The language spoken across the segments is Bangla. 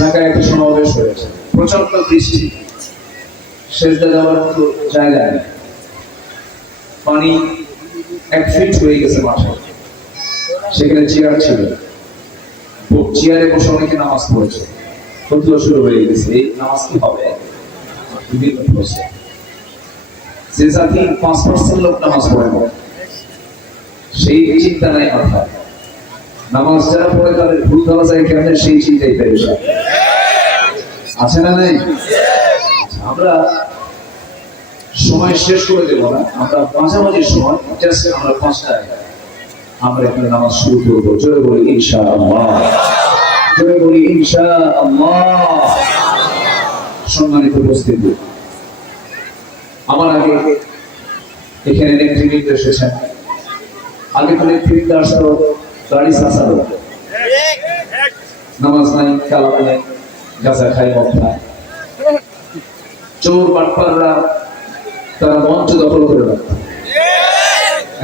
ঢাকায় একটা সমাবেশ হয়েছে, প্রচন্ড বৃষ্টি, সেজদা দেওয়ার মতো জায়গা নেই, পানি 1 ফিট হয়ে গেছে মাঠে। সেখানে চেয়ার ছিল, চেয়ারে বসে অনেকে নামাজ পড়েছে, ফতোয়া শুরু হয়ে গেছে, এই নামাজ কি হবে? বিভিন্ন প্রশ্ন। যে জাতি 5% লোক নামাজ পড়ে না, সেই চিন্তা নাই মাথায়। নামাজ যারা পড়ে তাদের ভুল ধরা যায় কেমন, সেই চিন্তাই পেরেছে আছে না নাই? আমরা সময় শেষ করে দেব না, আমরা মাঝামাঝি সময় জাস্ট আমরা 5টায় আমরা এখানে নামাজ শুরু করবো। জোরে বলি ইনশাআল্লাহ, জোরে বলি ইনশাআল্লাহ। সম্মানিত উপস্থিতি, আমার আগে এখানে নেতৃবৃন্দ এসেছেন। আগে তো নেতৃবৃন্দ আসতো গাড়ি চাচালো, নামাজ নাই, কালাম নাই, গাঁজা খায়, মদ খায়, চোর বাটপাররা তারা মঞ্চ দখল করে রাখত।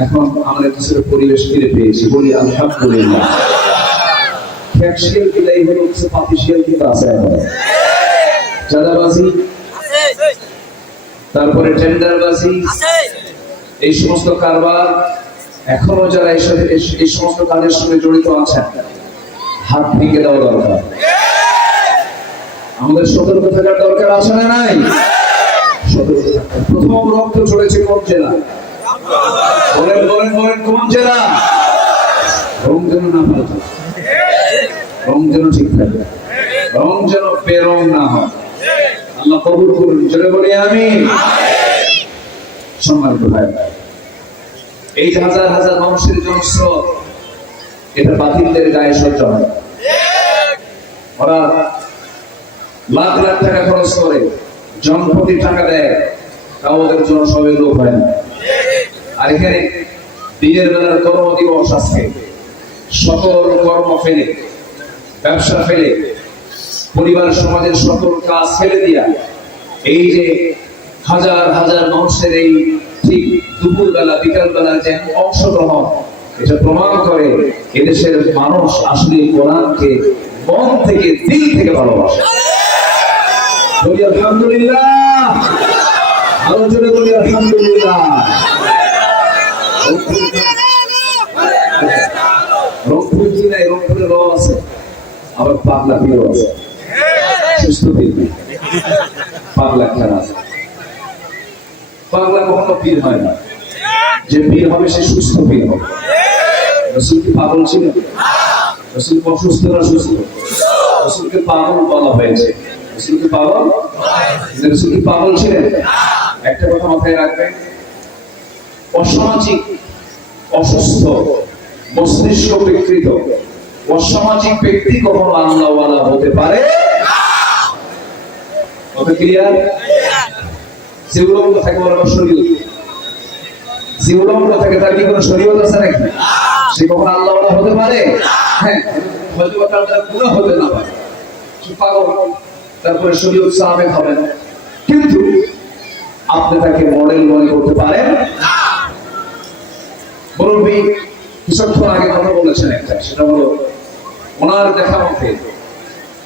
এখন আমরা কিছু পরিবেশ ফিরে পেয়েছি, বলি আলহামদুলিল্লাহ। ফ্যাকশিয়াল বিদায় হলো, কিছু পাতিশিয়াল কিন্তু আছে এখন, চাঁদাবাজি, তারপরে টেন্ডারবাজি, এই সমস্ত কারবার এখনো যারা এই সমস্ত কাজের সঙ্গে জড়িত আছেন, হাত ভেঙে দেওয়া দরকার। আমাদের সতর্ক থাকার দরকার আছে না নাই? সতর্ক থাকার। প্রথম রক্ত চলেছে কোন জেলা? বলেন বলেন বলেন, কোন জেলা? রং যেন না পাল্টে, রং যেন ঠিক থাকে, রং যেন বেরং না হয়। আল্লাহ কবুল করুন, জোরে বলি আমিন। সম্মানিত ভাই, এই যে হাজার হাজার মানুষের জনস্রোত, এটা বাতিলদের গায়ে সহ্য হয়। ওরা লাখ লাখ টাকা খরচ করে, জনপ্রতি টাকা দেয়, তাও ওদের জন্য সবের লোক হয় না। আর এখানে দিনের বেলার কর্মদিবস আজকে, সকল কর্ম ফেলে, ব্যবসা ফেলে, পরিবার সমাজের সকল কাজ ফেলে দিয়া এই যে হাজার হাজার মানুষের এই ঠিক দুপুর বেলা বিকাল বেলা যে অংশগ্রহণ, এটা প্রমাণ করে এদেশের মানুষ আসলে কোরআনকে মন থেকে, দিল থেকে ভালোবাসে। বলি আলহামদুলিল্লাহ, আরো জোরে বলি আলহামদুলিল্লাহ। রংপুর জেলায় রংপুরের র আছে, আবার পাগলা পীরও আছে, সুস্থ পীর, পাগলা খেলা আছে। পাগলা কখনো পীর হয় না, যে পীর হবে সে সুস্থ পীর হবে। রাসূল কি পাগল ছিলেন? রাসূল অসুস্থ না সুস্থ? রাসূলকে পাগল বলা হয়েছে। রাসূল কি পাগল? রাসূল কি পাগল ছিলেন? একটা কথা মাথায় রাখবেন, অসামাজিক, অসুস্থ, মস্তিষ্ক বিকৃত, অসামাজিক ব্যক্তি কখনো আল্লাহওয়ালা হতে পারে না। কথা ক্লিয়ার? যে উলঙ্গ থাকে বলে শরীয়ত, যে উলঙ্গ থাকে তার কি কোনো শরীয়ত আছে নাকি? সে কখনো আল্লাহওয়ালা হতে পারে? হ্যাঁ, হয়তো তার দ্বারা গুনাহ হতে না পারে, সে পাগল, তারপরে শরীয়ত সাহাবেত হবে না, কিন্তু আপনি তাকে মডেল মনে করতে পারেন না। মুরব্বী কিছুক্ষণ আগে কথা বলেছেন একটা, সেটা হলো ওনার দেখা মতে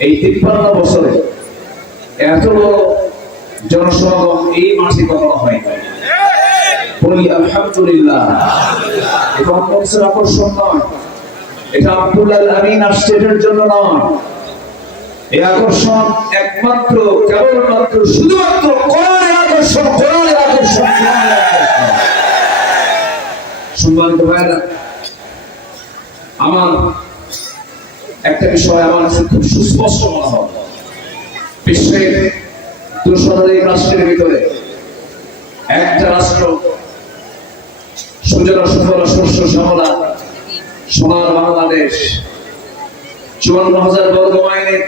এই 53 বছরে এত বড় জনসমাগম এই মাসে কখনো হয় না। বলি আলহামদুলিল্লাহ। এটা অন্য আকর্ষণ নয়, এটা আব্দুল্লাহ আমিন স্টেটের জন্য নয়, এই আকর্ষণ একমাত্র, কেবলমাত্র, শুধুমাত্র কোরআনের আকর্ষণ, কোরআনের আকর্ষণ। সম্মানিত ভাইরা, আমার একটা বিষয় আমার খুব সুস্পষ্ট মনে হয়, বিশ্বের 200 রাষ্ট্রের ভিতরে একটা রাষ্ট্র সুজলা সুফলা শস্য শ্যামলা সোনার বাংলাদেশ, 54,000 বর্গ মাইলের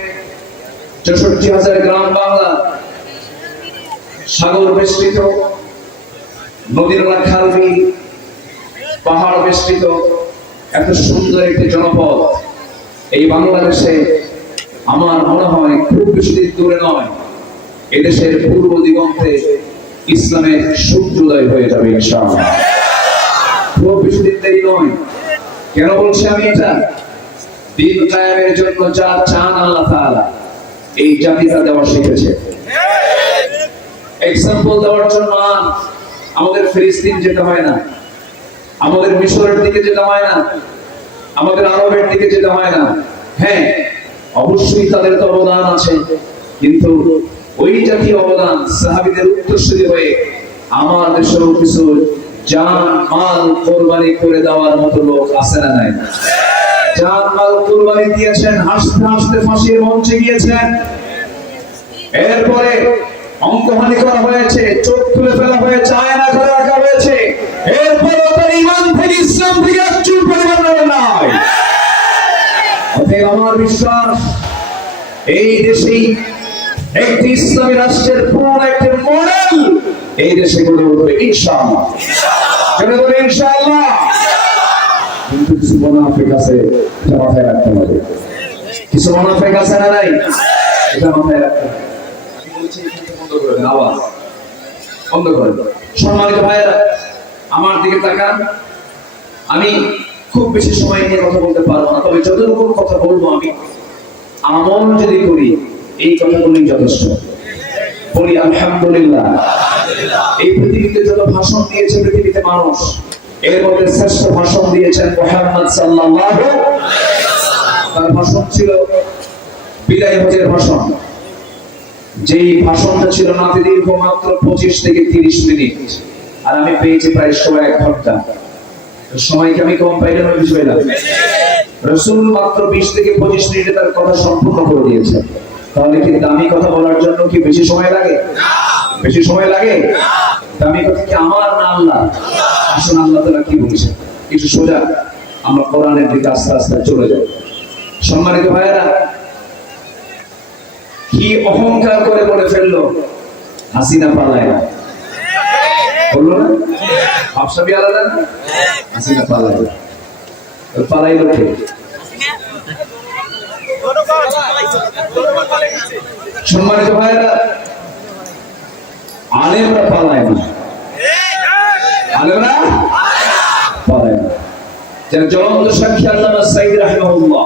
64,000 গ্রাম বাংলা, সাগর বেষ্টিত, নদীর খাল বিল, পাহাড় বেষ্টিত এত সুন্দর একটি জনপদ এই বাংলাদেশে আমার মনে হয় খুব বেশি দিন দূরে নয়, এদেশের পূর্ব দিগন্তে ইসলামের সূর্যোদয় হয়ে যাবে ইনশাআল্লাহ। খুব বেশি দিন দেরি নয়। কেন বলছি আমি এটা? দিন কায়েমের জন্য যা চান আল্লাহ তাআলা, এই জাতিটা দেওয়া শিখেছে। এক্সাম্পল দেওয়ার জন্য আমাদের ফিলিস্তিন যেতে হয় না, আমাদের মিশরের দিকে যেতে হয় না, আমাদের আরবের দিকে যেতে হয় না। হ্যাঁ, অবশ্যই তাদের তো অবদান আছে, কিন্তু ওই জাতীয় অবদান সাহাবীদের উত্তরসূরি হয়ে আমার দেশের কিছু জান মাল কোরবানি করে দেওয়ার মতো লোক আছে না নাই? জান মাল কোরবানি দিয়েছেন, হাসতে হাসতে ফাঁসির মঞ্চে গিয়েছেন, এরপরে অঙ্কহানি করা হয়েছে, চোখ তুলে ফেলা হয়েছে, আয়না করে রাখা হয়েছে, এরপরে তার ঈমান থেকে ইসলাম থেকে চুল পরিবর্তন নাই। অতএব আমার বিশ্বাস এই দেশেই একটি ইসলামী রাষ্ট্রের পুরো একটি মডেল এই দেশে গড়ে উঠবে ইনশাআল্লাহ। ইনশাআল্লাহ। কিন্তু কিছু মুনাফিক আছে, এটা মাথায় রাখতে হবে। কিছু মুনাফিক আছে না নাই? এটা মাথায় রাখতে হবে। বন্ধ করে দেন, আওয়াজ বন্ধ করে দেন। সম্মানিত ভাইয়েরা, আমার দিকে তাকান। আমি খুব বেশি সময় নিয়ে কথা বলতে পারবো না, তবে যতটুকু কথা বলবো আমি আমল যদি করি এই কথাগুলোই যথেষ্ট। বলি আলহামদুলিল্লাহ। এই পৃথিবীতে যত ভাষণ দিয়েছে পৃথিবীতে মানুষ, এর মধ্যে শ্রেষ্ঠ ভাষণ দিয়েছেন মুহাম্মদ সাল্লাল্লাহু আলাইহি ওয়াসাল্লাম। তার ভাষণ ছিল বিদায় হজের ভাষণ। যেই ভাষণটা ছিল নাতি দীর্ঘ মাত্র 25 থেকে 30 মিনিট, আর আমি পেয়েছি প্রায় 1 ঘন্টা। সময়কে আমি কম পাইলাম না বেশি পাইলাম? রাসূল মাত্র 20 থেকে 25 মিনিটে তার কথা সম্পূর্ণ করে দিয়েছেন। তাহলে কি দামি কথা বলার জন্য কি বেশি সময় লাগে? বেশি সময় লাগে? দামি কথা কি আমার না আল্লাহ? আসুন আল্লাহ তাআলা কি বলেছেন একটু সোজা আমরা কোরআনের দিকে আস্তে আস্তে চলে যাব। সম্মানিত ভাইয়েরা, কি অহংকার করে বলে ফেললো হাসিনা পালায় না, বললো না? আপসাবি আলাদা না, হাসিনা পালায় না। পালাইলো কে? সম্মানিত ভাইয়েরা, আলেমরা পালায় না, আলেমরা পালায় না। যার জ্বলন্ত সাক্ষী আল্লামা সাঈদ রাহিমাহুল্লাহ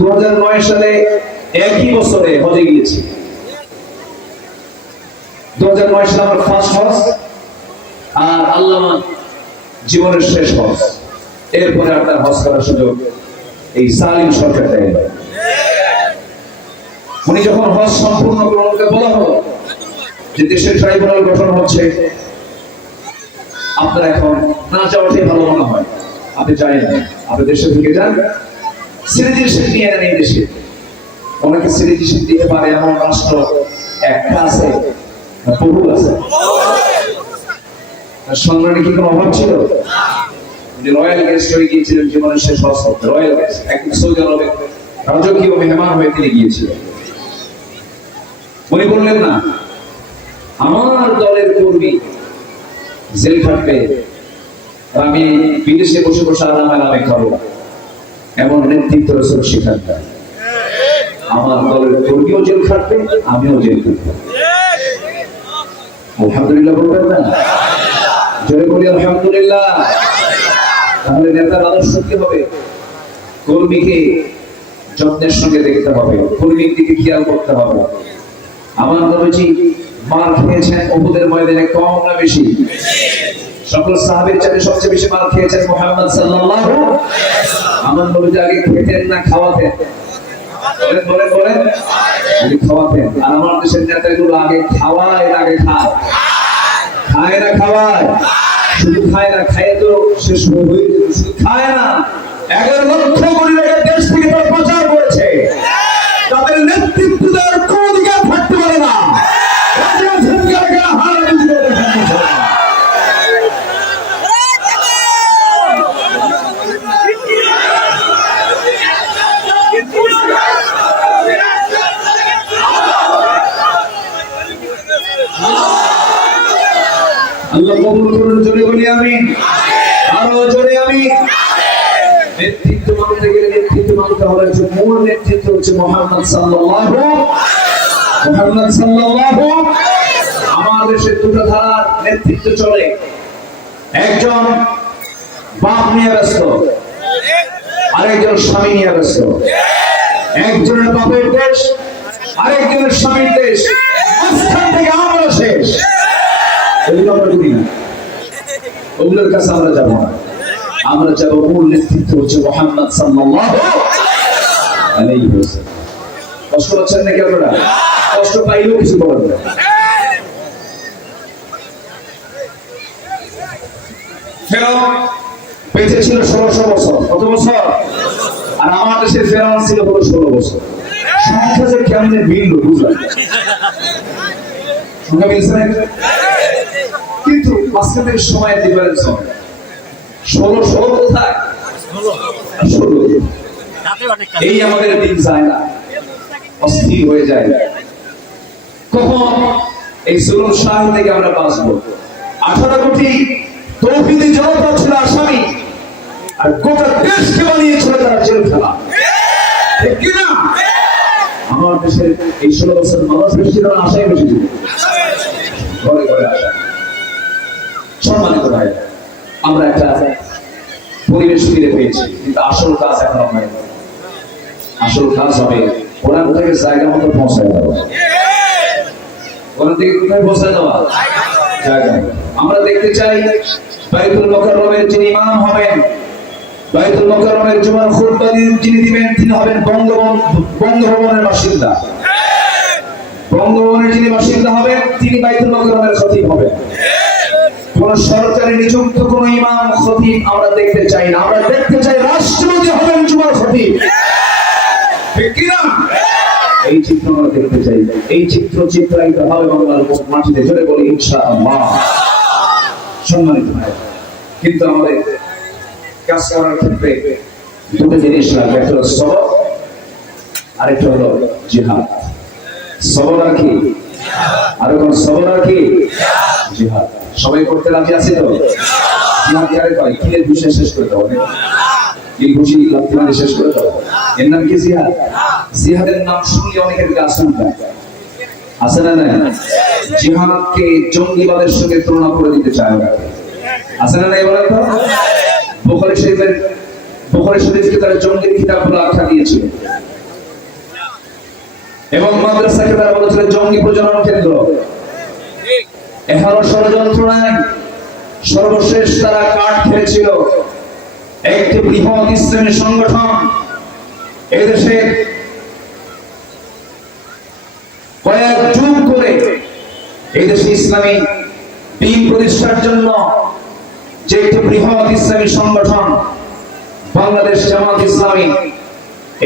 2009 সালে একই বছরে হজে গিয়েছে। 2009 সালে আমার ফার্স্ট হজ, আর আল্লামা জীবনের শেষ হজ। এরপরে আর তার হজ করার সুযোগ এই সালিম সরকার দেয়। উনি যখন হজ সম্পূর্ণ করতে বলা হলো যে দেশের ট্রাইব্যুনাল গঠন হচ্ছে, আপনারা এখন না যাওয়াটাই ভালো মনে হয়, আপনি জানেন না, আপনি দেশে থেকে যান, সিটিজেনশিপ নিয়ে নেন। এই দেশে অনেকে সিটিজেনশিপ দিতে পারে এমন রাষ্ট্র একটা আছে না বহু আছে? সম্মানে কি কোনো অভাব ছিল? রয়্যাল গেস্ট হয়ে গিয়েছিলেন জীবনের শেষ হজ করতে। রয়্যাল গেস্ট, একদিন সৌদি আরবে রাজকীয় মেহমান হয়ে তিনি গিয়েছিলেন। উনি বললেন না আমার দলের কর্মী জেল খাটবে, আমি বিদেশে বসে বসে আরামে খাবো, এমন নেতৃত্ব রাসূল শিখান না। আমার দলের কর্মীও জেল খাটবে, আমিও জেল খাটবো। আলহামদুলিল্লাহ বলবেন না? জোরে বলি আলহামদুলিল্লাহ। তাহলে নেতার আদর্শ কি হবে? কর্মীকে যত্নের সঙ্গে দেখতে হবে, কর্মীর দিকে খেয়াল করতে হবে। আমার নবীজি মার খেয়েছেন উহুদের ময়দানে কম না বেশি? সকল সাহাবীর চাইতে সবচেয়ে বেশি মার খেয়েছেন মুহাম্মদ সাল্লাল্লাহু আলাইহি ওয়াসাল্লাম। আমার নবীজি আগে খেতেন না খাওয়াতেন? বলেন বলেন, খাওয়াতেন। আর আমার দেশের নেতাগুলো আগে খাওয়ায় না আগে খায়? খায় না খাওয়ায়? শুধু খায় না, খায় তো শেষ হয়ে যেত, শুধু খায় না। 11 লক্ষ কোটি টাকা দেশ থেকে তারা প্রচার করেছে, তাদের নেতৃত্ব দেওয়ার কোন অধিকার থাকতে পারে না। আল্লাহ কবুল করুন, জোরে বলি আমিন। আরো জোরে আমিন। নেতৃত্ব মানতে গেলে নেতৃত্ব মানতে হবে, মূল নেতৃত্ব হচ্ছে মুহাম্মদ সাল্লাল্লাহু আলাইহি ওয়াসাল্লাম। আমার দেশে দুটো ধারার নেতৃত্ব চলে, একজন বাপ নিয়ে ব্যস্ত, আরেকজন স্বামী নিয়ে ব্যস্ত। একজনের বাপের দেশ, আরেকজনের স্বামীর দেশ, মাঝখান থেকে আমরা শেষ। এগুলো আমরা করি না, ওগুলোর কাছে আমরা যাবো না। আমরা যাবো মূল নেতৃত্ব হচ্ছে মুহাম্মদ সাল্লাল্লাহু আলাইহি ওয়াসাল্লাম। কষ্ট পাচ্ছেন নাকি আপনারা? কষ্ট পাইলেও কিছু বলার নেই। ফেরাউন বেঁচে ছিল 1600 বছর। কত বছর? আর আমার দেশের ফেরাউন ছিল হলো 16 বছর। সংখ্যা যে কেমনে মিলল বুঝলাম, সংখ্যা মিলছে না, কিন্তু মাঝখানে সময় ডিফারেন্স হবে। 1600 কোথায়? 16 এই আমাদের দিন যায় না, অস্থির হয়ে যায়। কখন এই জুলুম শাহী থেকে আমরা বাঁচবো? 18 কোটি তৌহিদি জনতা ছিল আসামি, আর গোটা দেশকে বানিয়েছিল তারা জেলখানা। ঠিক কিনা? আমার দেশের এই 16 বছর মানুষ বেশি ছিল না, আশাই বেশি ছিল, ঘরে ঘরে আসা। সম্মানিত ভাই, আমরা একটা পরিবেশ ফিরে পেয়েছি, কিন্তু আসল কাজ এখনো হয়নি। আসল কাজ হবে ওনার থেকে জায়গা মতো পৌঁছায় দেওয়া। ওনার থেকে কোথায় পৌঁছায় দেওয়া? জায়গা। আমরা দেখতে চাই বাইতুল মুকাররমের যিনি ইমাম হবেন, বাইতুল মুকাররমের জুমার খুতবা যিনি দিবেন, তিনি হবেন বঙ্গভবনের বাসিন্দা। বঙ্গভবনের যিনি বাসিন্দা হবেন তিনি বাইতুল মুকাররমের খতিব হবেন। কোন সরকারি নিযুক্ত কোন ইমাম খতিব আমরা দেখতে চাই না। আমরা দেখতে চাই রাষ্ট্রপতি হবেন জুমার খতিব। ঠিক কি না? এই চিত্র আমরা দেখতে চাই। এই চিত্র চিত্রায়িত হবে বাংলার মাটিতে, জোরে বলি ইনশাআল্লাহ। সম্মানিত ভাই, কিন্তু আমাদের কাজ করার ক্ষেত্রে দুটো জিনিস লাগবে, একটা হলো সবর, আরেকটা হলো জিহাদ। সবর আর কি? আরো কোন সবর আর কি? জিহাদ। সবাই করতে রাজি আছে তো? জিহাদ কারে কয়? কিলের ঘুষে শেষ করে দাও, কিল ঘুষি লাথি শেষ করে দাও, এর নাম কি জিহাদ? জিহাদের নাম শুনলে অনেকের গা চুলকায়, আছে না নাই? জিহাদকে জঙ্গিবাদের সঙ্গে তুলনা করে দিতে চায় ওরা, আছে না নাই বলেন তো? বুখারী শরীফকে তারা জঙ্গির কিতাব বলে আখ্যা দিয়েছিল, এবং মাদ্রাসাকে তারা বলেছিল জঙ্গি প্রজনন কেন্দ্র। এখনো ষড়যন্ত্র নাই, সর্বশেষ তারা কাঠ খেয়েছিল একটি বৃহৎ ইসলামী সংগঠন এদেশে কয়েক যুগ করে এদেশে ইসলামী দ্বীন প্রতিষ্ঠার জন্য যে একটি বৃহৎ ইসলামী সংগঠন বাংলাদেশ জামাত ইসলামী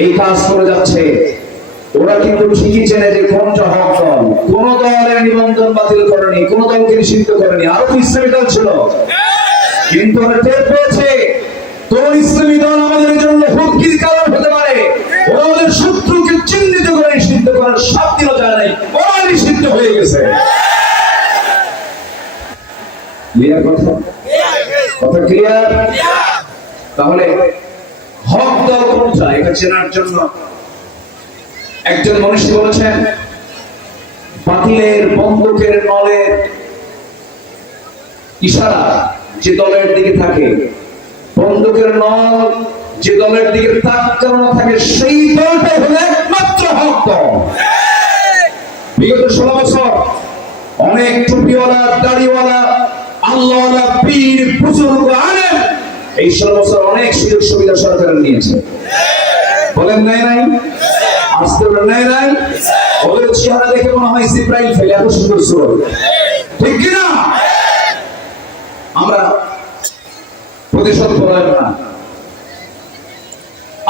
এই কাজ করে যাচ্ছে। ওরা কিন্তু ঠিকই চেনে যে কোনটা হক দল, কোন দলের নিবন্ধন বাতিল করেনি, কোন দলকে নিষিদ্ধ করেনি, আরো ইসলামী দল ছিল, কিন্তু ওরা টের পেয়েছে কোন ইসলামী দল আমাদের জন্য হুমকির কারণ হতে পারে। ওরা আমাদের শত্রুকে চিহ্নিত করে নিষিদ্ধ করার সাত দিনও যায় নাই, ওরা নিষিদ্ধ হয়ে গেছে। ক্লিয়ার কথা? কথা ক্লিয়ার? তাহলে হক দল কোনটা এটা চেনার জন্য একজন মনীষী বলেছেন, বাতিলের বন্দুকের নলের ইশারা যে দলের দিকে থাকে, বন্দুকের নল যে দলের দিকে তাকানো থাকে, সেই দলটাই হলো একমাত্র হক দল। বিগত 16 বছর অনেক টুপিওয়ালা, দাড়িওয়ালা, আল্লাহওয়ালা, পীর, বুজুর্গ, আলেম এই 16 বছর অনেক সুযোগ সুবিধা সরকার নিয়েছে। বলেন নাই নাই? আজকে নেয় নাই? ওদের চেহারা দেখে মনে হয় জিব্রাইল ফেলে এত সুন্দর সুর, ঠিক কিনা? আমরা প্রতিশোধ পরায়ণ না।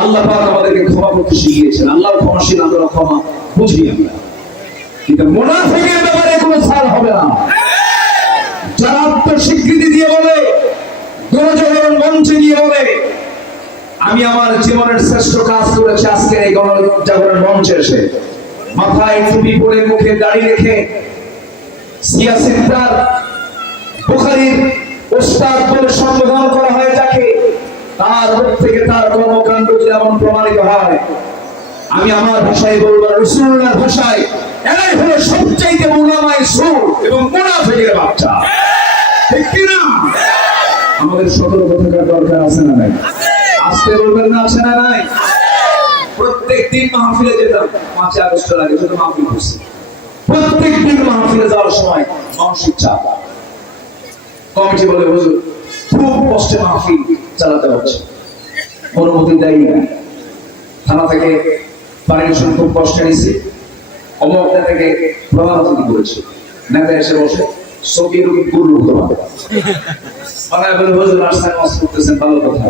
আল্লাহ পাক আমাদেরকে ক্ষমা করতে শিখিয়েছেন, আল্লাহ ক্ষমাশীল, আমরা ক্ষমা বুঝি আমরা, কিন্তু মুনাফিকের ব্যাপারে কোনো ছাড় হবে না। যারা আত্মস্বীকৃতি দিয়ে বলে, গণজাগরণ মঞ্চে গিয়ে বলে আমি আমার জীবনের শ্রেষ্ঠ কাজ করেছি, আজকে এই গণজাগরণ মঞ্চে এসে মাথায় টুপি পরে, মুখে দাড়ি রেখে, সিয়াসিদ্দার বুখারীর ওস্তাদ বলে সম্বোধন করা হয় যাকে, তার মুখ থেকে তার কর্মকাণ্ড যেমন প্রমাণিত হয়, আমি আমার ভাষায় বলবো, রাসূলুল্লাহর ভাষায়, এরাই হলো সবচাইতে মুনাফিক সুর এবং মুনাফিকের বাচ্চা। ঠিক কি না? আমাদের সতর্ক থাকার দরকার আছে না নাই? আসতে বলবেন না, আছে না নাই? প্রত্যেকদিন মাহফিলে যেতাম, 5 আগস্টের আগে শুধু মাহফিল করছি। প্রত্যেকদিন মাহফিলে যাওয়ার সময় মানসিক চাপ। কমিটি বলে হুজুর খুব কষ্টে মাহফিল চালাতে হচ্ছে, অনুমতি দেয় না। থানা থেকে পারমিশন খুব কষ্টে নিয়েছি, অমুক থেকে প্রধানমন্ত্রী করেছে, নেতা এসে বসে সকির গুরু হুজুর রাস্তায় নামাজ পড়তেছেন, ভালো কথা।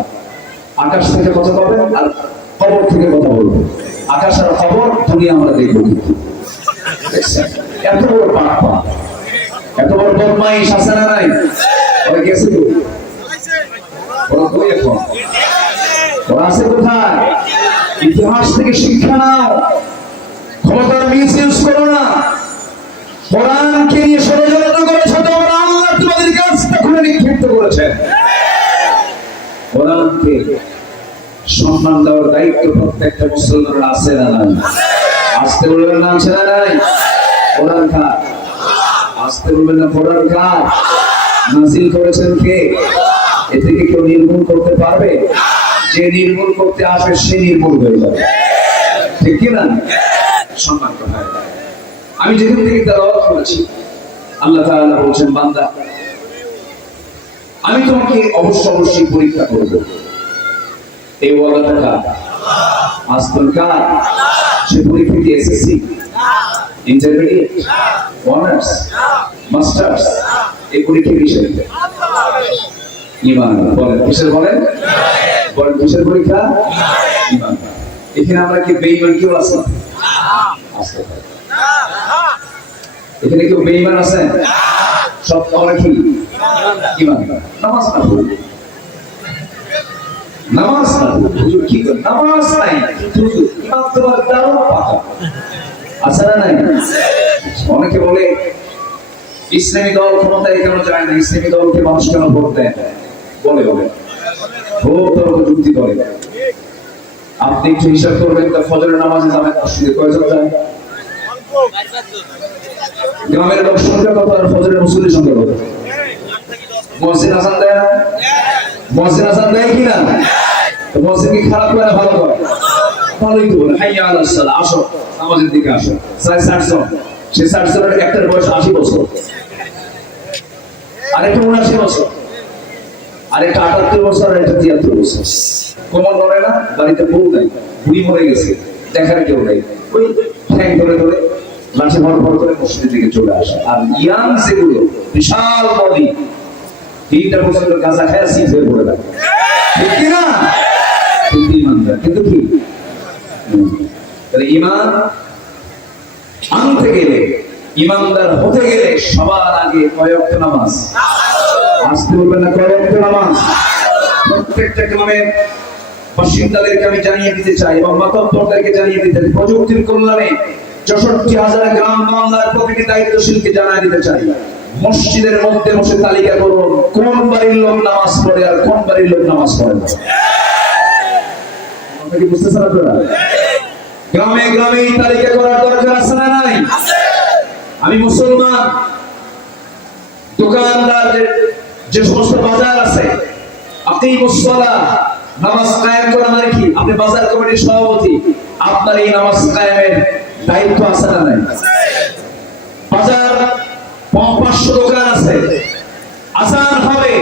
আকাশ থেকে কথা বলবেন আর খবর থেকে কথা বলবেন। আকাশ আর খবর দুনিয়া আমরা দেখবো। কিন্তু এত বড় পাপ, এত বড় বদমাইশ আছে না নাই? ওরা গেছে ওরা কই এখন? ওরা আছে কোথায়? ইতিহাস থেকে শিক্ষা নাও, ক্ষমতার মিসইউজ করো না। কোরআনকে নিয়ে ষড়যন্ত্র করেছো তোমরা, আল্লাহ তোমাদের কাজটা খুলে নিক্ষিপ্ত করেছেন। কোরআনকে সম্মান দেওয়ার দায়িত্ব প্রত্যেকটা মুসলমানের আছে না নাই? আসতে বলবেন না আছে না নাই? কোরআন কার? আসতে বলবেন না কোরআন কার? নাজিল করেছেন কে? এ থেকে কেউ নির্মূল করতে পারবে? যে নির্মূল করতে আসবে সে নির্মূল হয়ে যাবে, ঠিক কিনা? সম্মান করা। আমি যেখান থেকে তেলাওয়াত করেছি, আল্লাহ তাআলা বলছেন, বান্দা আমি তোমাকে অবশ্যই পরীক্ষা করব। এই ওয়াদাটা কার? আসল কার? সে পরীক্ষা কি এসএসসি, ইন্টারমিডিয়েট, অনার্স, মাস্টার্স? এই পরীক্ষা কিসের? ঈমান। বলেন কিসের? বলেন কিসের পরীক্ষা? ঈমান। এখানে আমরা কি বেঈমান কেউ আছে? আছে। এখানে কেউ বেঈমান আছে? সব আমরা কি ঈমান? নামাজ না পড়ি, নামাজ না পড়ি, হুজুর কি করে? নামাজ নাই, হুজুর ঈমান তোমার দারুণ পাকা আছে না নাই? অনেকে বলে ইসলামী দল ক্ষমতায় কেন যায় না, ইসলামী দলকে মানুষ কেন ভোট দেয়? বলে খুব তর্ক যুক্তি করে। আপনি একটু হিসাব করবেন তো, ফজরের নামাজে যাবেন মসজিদে কয়জন যায়? গ্রামের লোক সংখ্যা কত আর ফজরের মুসল্লির সংখ্যা কত? মুয়াজ্জিন আযান দেয় না? মুয়াজ্জিন আযান দেয় কি না? তো মুয়াজ্জিন কি খারাপ করে না ভালো করে? ভালোই তো বলে, হাইয়া আলাস সালাহ, আসো নামাজের দিকে আসো। 60 জন, সে 60 জনের একটার বয়স 80 বছর, আরেকটা 79 বছর, আরেকটা 78 বছর, আরেকটা 73 বছর। কোমর ধরে না, বাড়িতে বউ নাই, বুড়ি মরে গেছে, দেখার কেউ নাই, ওই ঠ্যাং ধরে ধরে লাঠি ভর ভর করে মসজিদের দিকে চলে আসে। আর ইয়াং সেগুলো বিশাল বডি, 3টা পর্যন্ত গাঁজা খায় সিট হয়ে পড়ে থাকে, ঠিক কিনা? কিন্তু ইমানদার। কিন্তু কি ঈমান আনতে গেলে, ইমানদার হতে গেলে সবার আগে কয় ওয়াক্ত নামাজ? আসতে বলবেন না কয় ওয়াক্ত নামাজ? প্রত্যেকটা গ্রামের বাসিন্দাদেরকে আমি জানিয়ে দিতে চাই এবং মাতব্বরদেরকে জানিয়ে দিতে চাই, প্রযুক্তির কল্যাণে 64,000 গ্রাম বাংলার প্রতিটি দায়িত্বশীলকে জানিয়ে দিতে চাই, মসজিদের মধ্যে বসে তালিকা করুন কোন বাড়ির লোক নামাজ পড়ে আর কোন বাড়ির লোক নামাজ পড়ে না। আপনারা কি বুঝতেছেন? আপনারা গ্রামে গ্রামে তালিকা করার দরকার আছে না নাই? আমি মুসলমান, দোকানদার যে সমস্ত বাজার আছে, আকিমুস সালাহ, নামাজ কায়েম করা মানে কি? আপনি বাজার কমিটির সভাপতি, আপনার এই নামাজ কায়েমের দায়িত্ব আছে না নাই? বাজার 500 দোকান আছে, আজান হবে,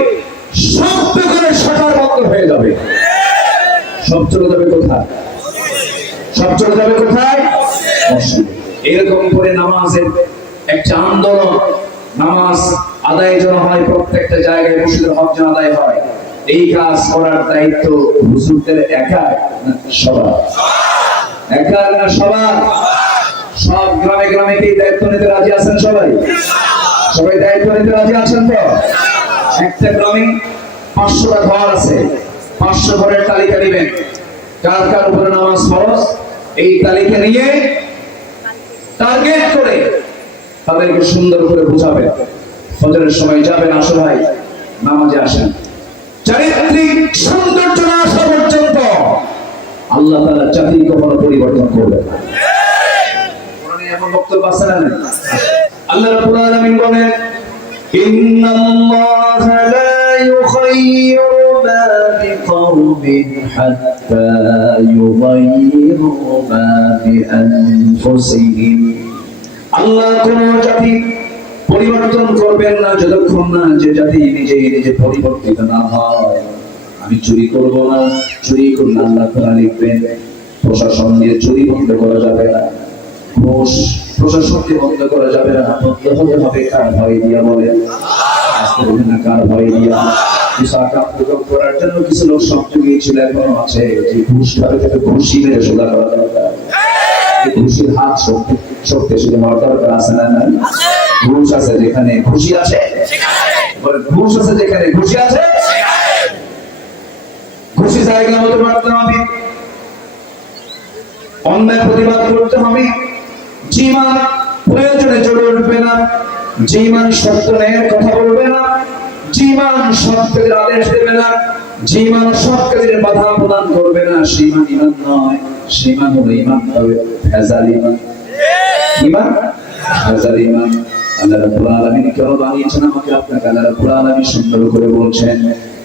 সব দোকানের শাটার বন্ধ হয়ে যাবে, সব চলে যাবে কোথায়? সব চলে যাবে কোথায়? মসজিদে। এরকম করে নামাজের একটা আন্দোলন, নামাজ আদায় যেন হয় প্রত্যেকটা জায়গায়, মসজিদের হক যেন আদায় হয়, এই কাজ করার দায়িত্ব হুজুরদের একা না সবার? একা না সবার? সব গ্রামে গ্রামে কি দায়িত্ব নিতে রাজি আছেন? সবাই সবাই দায়িত্ব নিতে রাজি আছেন তো? একটা গ্রামে 500টা ঘর আছে, 500 ঘরের তালিকা নেবেন, কার কার উপরে নামাজ ফরজ, এই তালিকা নিয়ে টার্গেট করে তাদেরকে সুন্দর করে বোঝাবেন। ফজরের সময় যাবেন, আসো ভাই নামাজে আসেন, চারিত্রিক সৌন্দর্য না আসা পর্যন্ত আল্লাহ তাআলা জাতি কখনো পরিবর্তন করবেন না। কোরআনে এমন বক্তব্য আছে না? আল্লাহ রাব্বুল আলামিন বলেন, ইন্নাল্লাহা লা ইউখায়্যিরু মা قوم حتى يغيروا ما بأنفسهم আল্লাহ কোন জাতি পরিবর্তন করবেন না যতক্ষণ না যে জাতি নিজে পরিবর্তিত না হয়। আমি চুরি করব না, চুরি করলে আল্লাহ তাআলা লিখবেন। প্রশাসন দিয়ে চুরি বন্ধ করা যাবে না, ঘুষ প্রশাসনকে বন্ধ করা যাবে না, বন্ধ হতে হবে কার ভয় দিয়া বলে আজকে না কার ভয় দিয়া করার জন্য কিছু লোক সবচেয়ে গিয়েছিল, এখনো আছে যে ঘুষ খাবে তাকে ঘুষি মেরে সোজা করা দরকার। ঘুষির হাত শক্তিশালী হওয়ার দরকার আছে না? নাই? ঘুষ আছে যেখানে খুশি আছে, ঘুষ আছে যেখানে খুশি আছে, খুশি জায়গা হতে পারতে হবে, অন্যায় প্রতিবাদ করতে হবে। জীবন প্রয়োজনে জড়ে উঠবে না, জীবন সত্য ন্যায়ের কথা বলবে না, জীবন সত্যের আদেশ দেবে না, জীবন সত্যের বাধা প্রদান করবে না। সীমান ইমান নয়, সীমান হলো ইমান হবে ভেজাল ইমান। ইমান ভেজাল ইমান। আল্লাহ রাব্বুল আলামিন কেন বানিয়েছেন আমাকে আপনাকে? আল্লাহ রাব্বুল আলামিন সুন্দর করে বলছেন,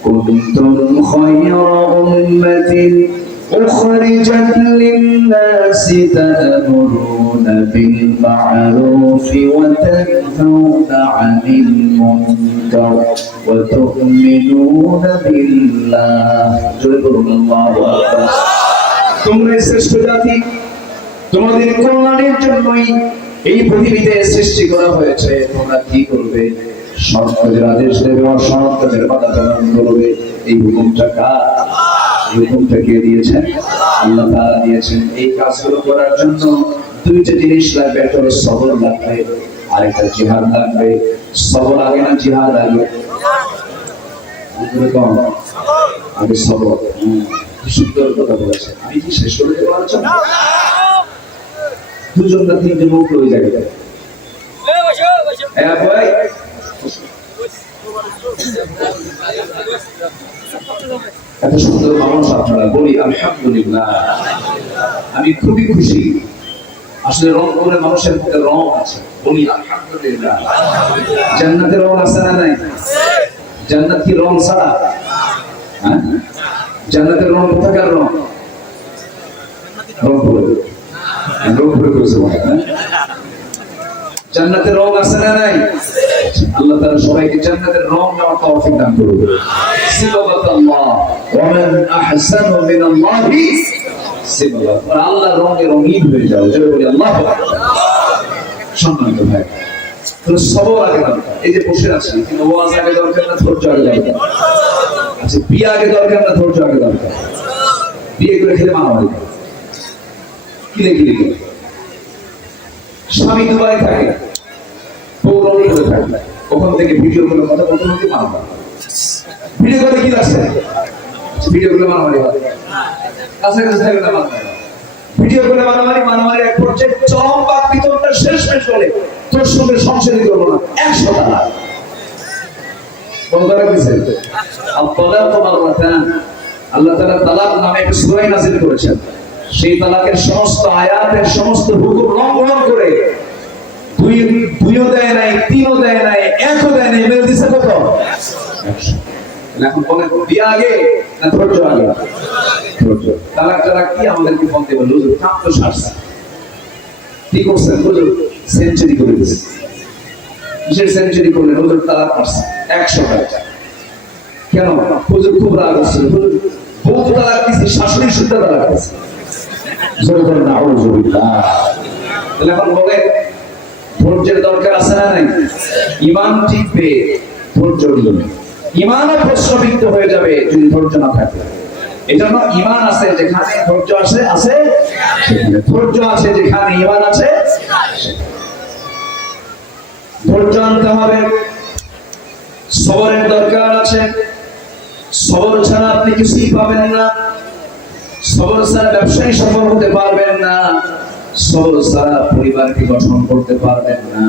কুনতুম খায়রা উম্মাতিন উখরিজাত লিন-নাসি তা'মুরুনা বিল-মা'রুফি ওয়া তানহাউনা 'আনিল মুনকার ওয়া তু'মিনুনা বিল্লাহ। জোরে বলুন আল্লাহু আকবার। তোমরা শ্রেষ্ঠ জাতি, তোমাদের কল্যাণের জন্যই এই পৃথিবীতে সৃষ্টি করা হয়েছে। তোমরা কি করবে? সৎ কাজের আদেশ দেবে, অসৎ কাজের বাধা প্রদান করবে। এই হুকুমটা কার? এই হুকুমটা কে দিয়েছেন? আল্লাহ তাআলা দিয়েছেন। এই কাজগুলো করার জন্য দুইটা জিনিস লাগবে, একটা হলো সবর লাগবে, আর একটা জিহাদ লাগবে। সবর আগে না জিহাদ আগে? আগে সবর। সুন্দর কথা বলেছেন। আমি কি শেষ করে দেবো আলোচনা? দুজন না তিনজন মুখ ওই জায়গায় এত সুন্দর মানুষ আপনারা, বলি আলহামদুলিল্লাহ। আমি খুবই খুশি। আসলে রংপুরে মানুষের মধ্যে রং আছে, বলি আলহামদুলিল্লাহ। জান্নাতের রং আছে না নাই? জান্নাত কি রং ছাড়া? হ্যাঁ, জান্নাতের রং কোথাকার রং? রংপুরে। জান্নাতের রং আছে না নাই? আল্লাহ তাআলা সবাইকে জান্নাতের রং নেওয়ার তৌফিক দান করুন। সিবাতাল্লাহ ওয়া মান আহসানু মিনাল্লাহি সিবাতা। আল্লাহর রঙে রঙিন হয়ে যাও, জোরে বলি আল্লাহু আকবার। সম্মানিত ভাই, তো সবর আগে দরকার। এই যে বসে আছি, কিন্তু ওয়াজ আগে দরকার না ধৈর্য আগে দরকার? আচ্ছা, বিয়ে আগে দরকার না ধৈর্য আগে দরকার? বিয়ে করে খেলে মারামারি করে, কিলে কিলে করে। স্বামী দুবাই থাকে, পৌরণী করে থাকে, ওখান থেকে ভিডিও করে কথা বলতে বলতে মারামারি। ভিডিও করে কি লাগছে? ভিডিও করে মারামারি হয়, কাছাকাছি থাকলে না মারামারি। ভিডিও করে মারামারি এক পর্যায়ে চরম বাক বিতরণটা শেষ বলে তোর সঙ্গে সংসারই করবো না, 100 তালাক। বলতে রাখছে আল্লাহ তাআলা তালাক নামে একটা সূরা নাযিল করেছেন। সেই তালাকের সমস্ত আয়াতের সমস্ত হুকুম লঙ্ঘন করে দুইও দেয় নাই, তিনও দেয় নাই, একও দেয় নাই, মেরে দিছে কত? 100। এখন বলেন বিয়ে আগে না ধৈর্য আগে? ধৈর্য। তালাক কি আমাদেরকে বলতে বলল? হুজুর কাম তো সারছে, কি করছেন হুজুর? সেঞ্চুরি করে দিয়েছে। কিসের সেঞ্চুরি করলেন? হুজুর তালাক মারছে 100 টাকা। কেন? হুজুর খুব রাগ হচ্ছে, হুজুর বউ তালাক দিয়েছে, শাশুড়ি শুদ্ধ তালাক দিয়েছে। এখন বলে ধৈর্যের দরকার আছে না নাই? ইমান টিকবে, ধৈর্য নিয়ে ইমানও প্রশ্নবিদ্ধ হয়ে যাবে যদি ধৈর্য না থাকে। এজন্য ইমান আছে যেখানে ধৈর্য আছে, ধৈর্য আছে যেখানে ইমান আছে। ধৈর্য আনতে হবে, সবরের দরকার আছে। সবর ছাড়া আপনি কিছুই পাবেন না। সবর ছাড়া ব্যবসায়ী সফল হতে পারবেন না। সবর ছাড়া পরিবারকে গঠন করতে পারবেন না।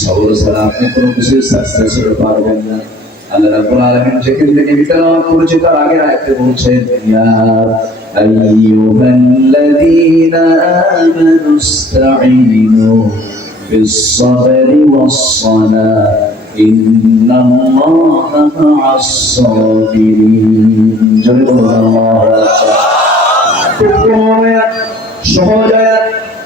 সবর ছাড়া আপনি কোনো কিছু সাকসেস হতে পারবেন না। আল্লাহ রাব্বুল আলামিন যেখান থেকে বিতরণ করেছে তার আগের আয়াতে বলছেন, ইয়া আইয়ুহাল্লাযীনা আমানুস্তাঈনু বিস-সাবরি ওয়াস-সালাহ ইন্নাল্লাহা মা'আস সাবিরিন। জয় আল্লাহ। সহজ আয়াত।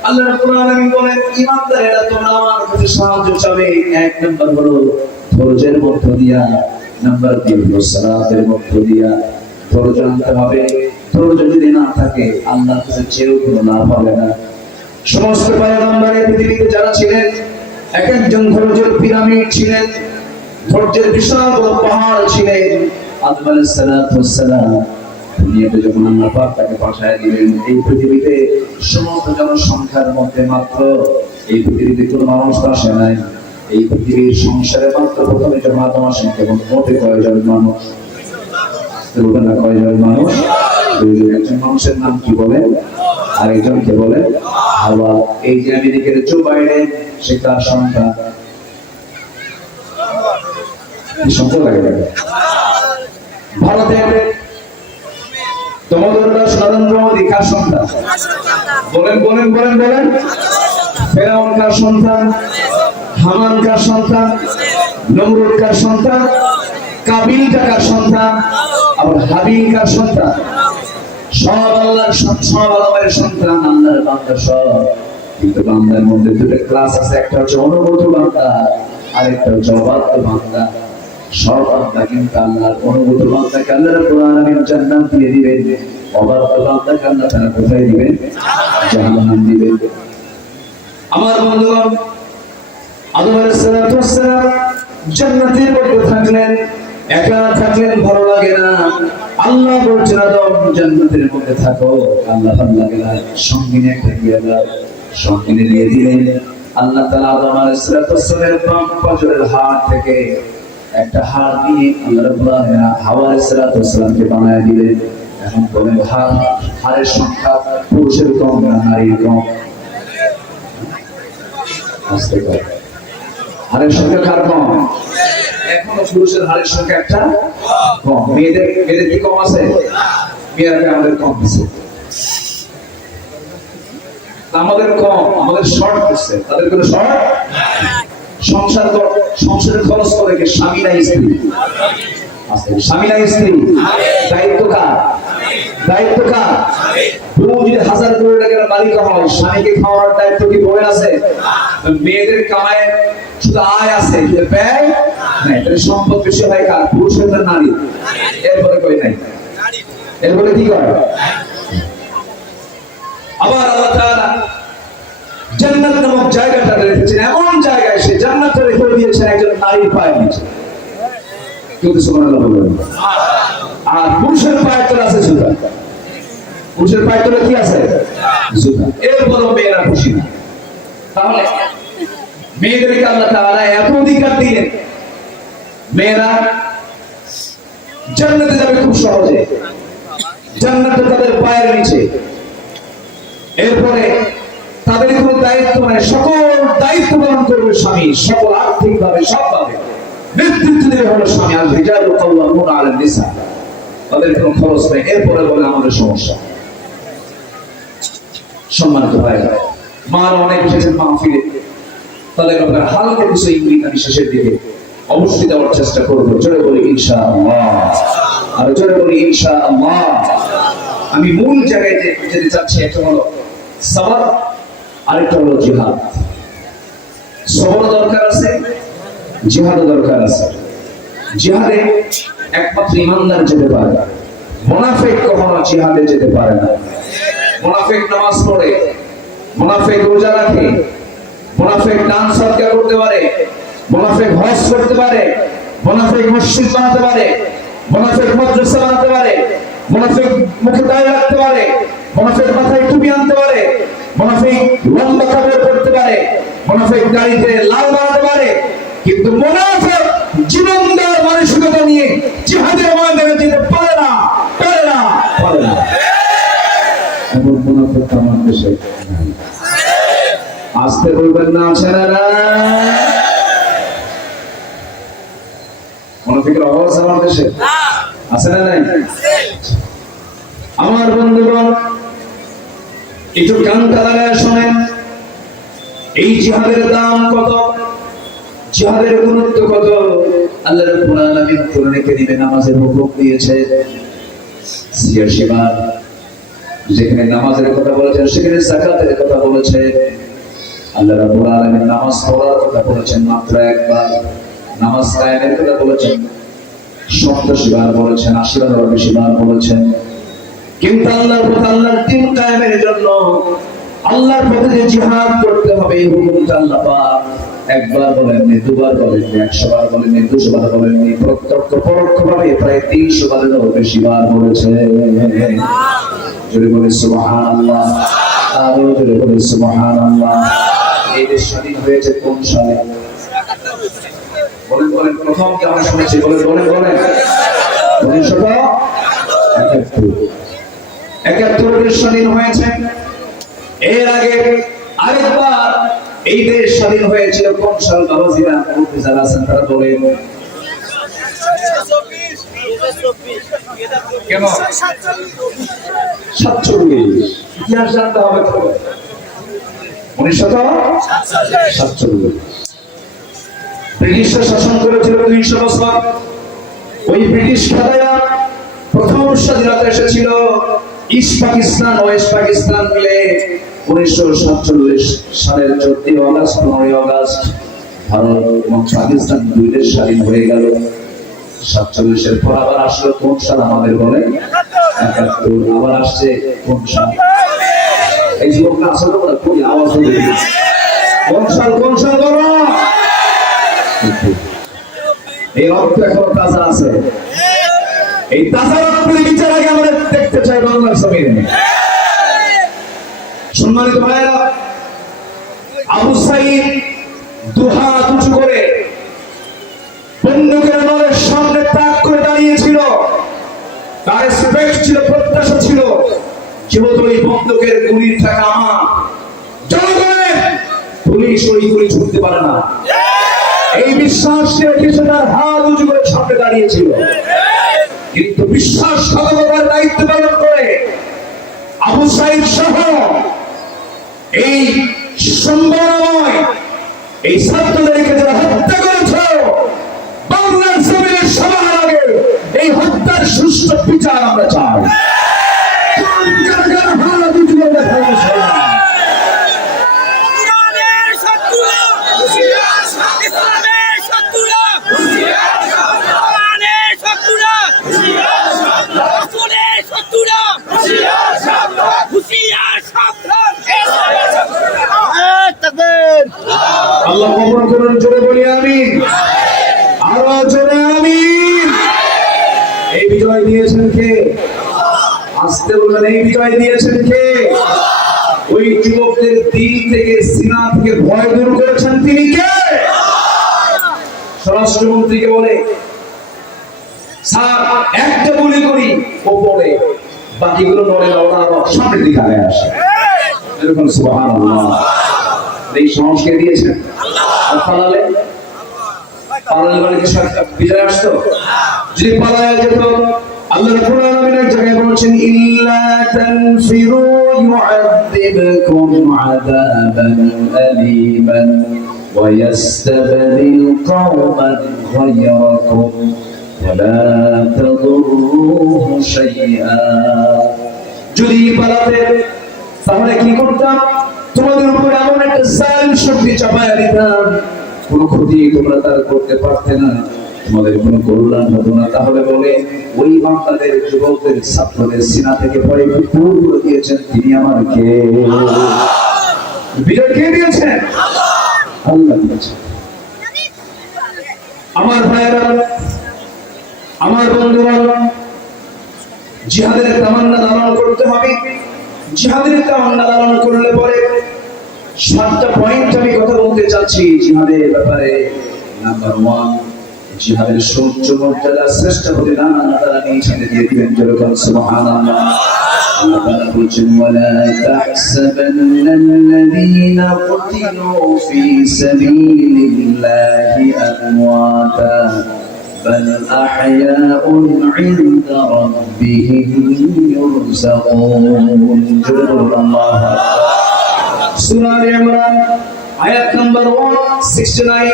আল্লাহ রাব্বুল আলামিন বলেন ঈমানদারেরা তোমরা আমার কাছে সাহায্য চাবে। এক নাম্বার হলো ধৈর্যের মধ্য দিয়া, নাম্বার 2 হলো সালাতের মধ্য দিয়া। ধৈর্য আনতে হবে। ধৈর্য যদি না থাকে আল্লাহর কাছে চেয়েও কোনো লাভ হবে না। সমস্ত পয়গম্বরের পৃথিবীতে যারা ছিলেন এক একজন ধৈর্যের পিরামিড ছিলেন, ধৈর্যের বিশাল বড় পাহাড় ছিলেন। আদম আলাইহিস সালাতু ওয়াস সালাম দুনিয়াতে যখন আল্লাহ পাক তাকে পাঠায় দিলেন, এই পৃথিবীতে সমস্ত জনসংখ্যার মধ্যে মাত্র এই পৃথিবীতে কোনো মানুষ আসে নাই। এই পৃথিবীর সংসারে মাত্র প্রথমে যখন আদম আসেন তখন মোটে কয়জন মানুষ? কয়জন মানুষ? একজন মানুষের নাম কি বলে? আরেকজনকে বলে হাওয়া। এই যে আমেরিকার জো বাইডেন, সে তার সন্তান। ভারতের তোমাদের নরেন্দ্র মোদী কার সন্তান? বলেন বলেন বলেন বলেন। ফেরাউন কার সন্তান? হামান কার সন্তান? নমরুদ কার সন্তান? কাবিল কার সন্তান? আবার হাবিল কার সন্তান? সব আল্লাহর সন্তান, আল্লাহর বান্দা সব। কিন্তু বান্দার মধ্যে দুটো ক্লাস আছে, একটা হচ্ছে অনুগত বান্দা আর একটা হচ্ছে অবাধ্য বান্দা। সব বান্দা কিন্তু আল্লাহর অনুগত বান্দাকে আল্লাহ রাব্বুল আলামিন জান্নাত দিয়ে দিবেন, অবাধ্য বান্দাকে আল্লাহ তাআলা কোথায় দিবেন? জাহান্নাম দিবেন। আমার বন্ধুগণ, আদম আলাইহিস সালাতু ওয়াস সালাম জান্নাতের মধ্যে থাকলেন, একা থাকলেন, ভালো লাগে না। আল্লাহ বলছেন আদম জান্নাতের মধ্যে থাকো, আল্লাহ ভালো লাগে না, সঙ্গিনী একটা দিয়ে দাও। সঙ্গিনী দিয়ে দিলেন। আল্লাহ তাআলা আদম আলাইহিস সালাতু ওয়াস সালামের বাম পাজরের হাড় থেকে একটা হাড় নিয়ে আল্লাহ রাব্বুল আলামিন হাওয়া আলাইহিস সালাতু ওয়াস সালামকে বানায় দিলেন। এখন বলেন হাড়ের সংখ্যা পুরুষের কম না নারীর কম? আস্তে করে হাড়ের সংখ্যা কার কম? এখনো পুরুষের হাড়ের সংখ্যা একটা কম। মেয়েদের কি কম আছে? মেয়েরা আমাদের কম আছে, আমাদের কম, আমাদের শর্ট আছে, তাদের কোনো শর্ট। সংসারের খরচ করে কে? স্বামী না স্ত্রী? স্বামী না স্ত্রী? দায়িত্ব কার? দায়িত্ব কার? বউ যদি 1000 কোটি টাকার মালিক হয়, স্বামীকে খাওয়ানোর দায়িত্ব কি বউয়ের আছে? মেয়েদের কামায় শুধু আয় আছে, ব্যয় নাই। তাহলে সম্পদ বেশি হয় কার? পুরুষের না নারী? এরপরে কই নাই, এরপরে কি করে? আবার আল্লাহ তাআলা জান্নাত নামক জায়গাটা রেখেছেন, এমন জায়গায় সে জান্নাতে রেখে দিয়েছেন একজন নারীর পায়ের নিচে। কিন্তু সুবহানাল্লাহ বলবেন। আর পুরুষের পায়ের তলে আছে জুতা। পুরুষের পায়ের তলে কি আছে? জুতা। এরপরও মেয়েরা খুশি না। তাহলে মেয়েদেরকে আল্লাহ তাআলা এত অধিকার দিলেন, মেয়েরা জান্নাতে যাবে খুব সহজে, জান্নাতে তাদের পায়ের নিচে। এরপরে তাদের কোনো দায়িত্ব নাই, সকল দায়িত্ব পালন করবে স্বামী, সকল আর্থিক ভাবে সবভাবে নেতৃত্ব দেবে হলো স্বামী। আর রিজালু কাওয়ামুনা আলান নিসা, তাদের কোনো খরচ নেই। এরপরে বলে আমাদের সমস্যা। সম্মানিত ভাই, মারা অনেক এসেছেন মাহফিলে, তাদের ব্যাপারে হালকা কিছু ইঙ্গিত আমি শেষের দিকে অবশ্যই দেওয়ার চেষ্টা করবো। জোরে বলি ইনশাআল্লাহ, আর জোরে বলি ইনশাআল্লাহ। আমি মূল জায়গায় যেতে চাচ্ছি, একটা হলো সবর, আরেকটা হলো জিহাদ। সবর দরকার আছে, জিহাদও দরকার আছে। জিহাদে একমাত্র ইমানদার যেতে পারে, মুনাফিক কখনো জিহাদে যেতে পারে না। মুনাফিক নামাজ পড়ে, মুনাফিক রোজা রাখে, মুনাফিক দান সদকা করতে পারে, মুনাফিক হজ করতে পারে, মুনাফিক মসজিদ বানাতে পারে, মুনাফিক মাদ্রাসা বানাতে পারে, মুনাফিক মুখে দাড়ি রাখতে পারে, মুনাফিক মাথায় টুপি আনতে পারে, মুনাফিক লম্বা কাপড় পরতে পারে, মুনাফিক দাড়িতে লাল বানাতে পারে, কিন্তু মুনাফিক জীবনদার মানসিকতা নিয়ে জিহাদের ময়দানে যেতে পারে না, পারে না, পারে না। এমন মুনাফিক আমার দেশে নাই। আসতে বলবেন না, আছে না? মুনাফিকের অভাব আছে আমার দেশে? আছে না নাই? আমার বন্ধুগণ, একটু কানটা লাগায় শোনেন, এই জিহাদের দাম কত? জিহাদের গুরুত্ব কত আল্লাহ রাব্বুল আলামিন কোরআনে কারীমে নামাজের হুকুম দিয়েছে ৮৬ বার। যেখানে নামাজের কথা বলেছেন সেখানে যাকাতের কথা বলেছেন। আল্লাহ রাব্বুল আলামিন নামাজ পড়ার কথা বলেছেন মাত্র একবার, নামাজ কায়েমের কথা বলেছেন ৮৭ বার বলেছেন, ৮০ বারেরও বেশি বার বলেছেন। কিন্তু আল্লাহর দ্বীন কায়েমের জন্য আল্লাহর পথে যে জিহাদ করতে হবে এই হুকুমটা আল্লাহ পাক একবার বলেননি, দুবার বলেননি, ১০০ বার বলেননি, ২০০ বার বলেননি, প্রত্যক্ষ পরোক্ষভাবে প্রায় ৩০০ বারেরও বেশি বার বলেছেন। জোরে বলে সুবহানাল্লাহ, আরো জোরে বলে সুবহানাল্লাহ। এই দেশ স্বাধীন হয়েছে কোন সালে? বলেন বলেন, প্রথম কি আমরা শুনেছি? বলেন বলেন বলেন। ১৯৭১ দেশ স্বাধীন হয়েছে। এর আগে আরেকবার এই দেশ স্বাধীন হয়েছিল কোন সাল? বাবাজিরা মুরব্বি যারা আছেন তারা বলেন। কেন ৪৭? ইতিহাস জানতে হবে তো। ১৯৪৭। ব্রিটিশরা শাসন করেছিল ২০০ বছর। ওই ব্রিটিশ খেলায়া প্রথম স্বাধীনতা এসেছিল ইস্ট পাকিস্তান ওয়েস্ট পাকিস্তান মিলে ১৯৪৭ সালের ১৪ আগস্ট ১৫ আগস্ট ভারত এবং পাকিস্তান দুই দেশ স্বাধীন হয়ে গেল। ৪৭ এর পর আবার আসলো কোন সাল? আমাদের বলে ৭১। আবার আসছে কোন সাল? এই যুবকরা আসলে ওরা খুবই আওয়াজ হয়ে গেছে। কোন সাল? কোন সাল বলো? এই রক্ত এখনো তাজা আছে। এই তাজা রক্তের বিচার আগে আমরা দেখতে চাই বাংলার জমিনে। সম্মানিত ভাইরা, আবু সাঈদ দুহাত উঁচু করে বন্দুকের নলের সামনে তাক করে দাঁড়িয়েছিল। তার এক্সপেক্ট ছিল, প্রত্যাশা ছিল যেহেতু ওই বন্দুকের গুলির টাকা আমার, জনগণের পুলিশ ওই গুলি ছুটতে পারে না, এই বিশ্বাস রেখে তার হাত উঁচু করে সামনে দাঁড়িয়েছিল। কিন্তু বিশ্বাসঘাতকতার দায়িত্ব পালন করে আবু সাঈদ সহ এই সম্মানময় এই ছাত্রদেরকে যারা হত্যা করেছে, বাংলার জমিনের সবার আগে এই হত্যার সুষ্ঠু বিচার আমরা চাই। আল্লাহ কবুল করুন। জোরে বলি আমিন, আরো জোরে আমিন। এই বিজয় দিয়েছেন কে? আসতে বলবেন। এই বিজয় দিয়েছেন কে? ওই যুবকদের দিল থেকে, সিনা থেকে ভয় দূর করেছেন তিনি কে? স্বরাষ্ট্রমন্ত্রীকে বলে স্যার একটা গুলি করি ওপরে, বাকিগুলো নড়ে না, ওরা আরো সামনের দিকে আগে আসে। এরকম সুবহানাল্লাহ। এই সংস্কার দিয়েছেন। পালালে কি বিজয় আসতো? যদি পালায় যেত, আল্লাহ রাব্বুল আলামিন এক জায়গায় বলেছেন ইল্লা তানফিরু ইউআযিবকুম আযাবান আলীমান ওয়া ইস্তাবদিল কওমান গায়রাকুম ওয়া লা তাদুররুহু শাইআ। যদি পালাতে তাহলে কি করতাম? তোমাদের উপরে এমন একটা জালিম শক্তি চাপায়া দিতাম, কোনো ক্ষতি তোমরা তার করতে পারতে না, তোমাদের কোনো কল্যাণ হতো না। তাহলে বলে ওই বাংলাদেশ যুবকদের ছাত্রদের সিনা থেকে পরে পুরো করে দিয়েছেন তিনি আমার কে? বিজয় কে দিয়েছেন? আল্লাহ দিয়েছেন। আমার ভাইয়েরা, আমার বন্ধুরা, জিহাদের তামান্না লালন করতে হবে। জিহাদের তামান্না লালন করলে পরে 7টা পয়েন্ট আমি কথা বলতে চাচ্ছি জিহাদের ব্যাপারে। নাম্বার 1, জিহাদের সৌর্য মর্যাদা শ্রেষ্ঠ হতে না তারা নিয়ে দিয়ে দিবেন। যেরকম সুবহানাল্লাহ। আল্লাহ তাআলা বলেছেন ওয়ালা তাহসাবান্নাল্লাযীনা কুতিলু ফী সাবিলিল্লাহি আমওয়াতা বাল আহইয়াউন ইনদা রাব্বিহিম ইউরযাকুন। আল্লাহ সূরা আলে ইমরান আয়াত নাম্বার 169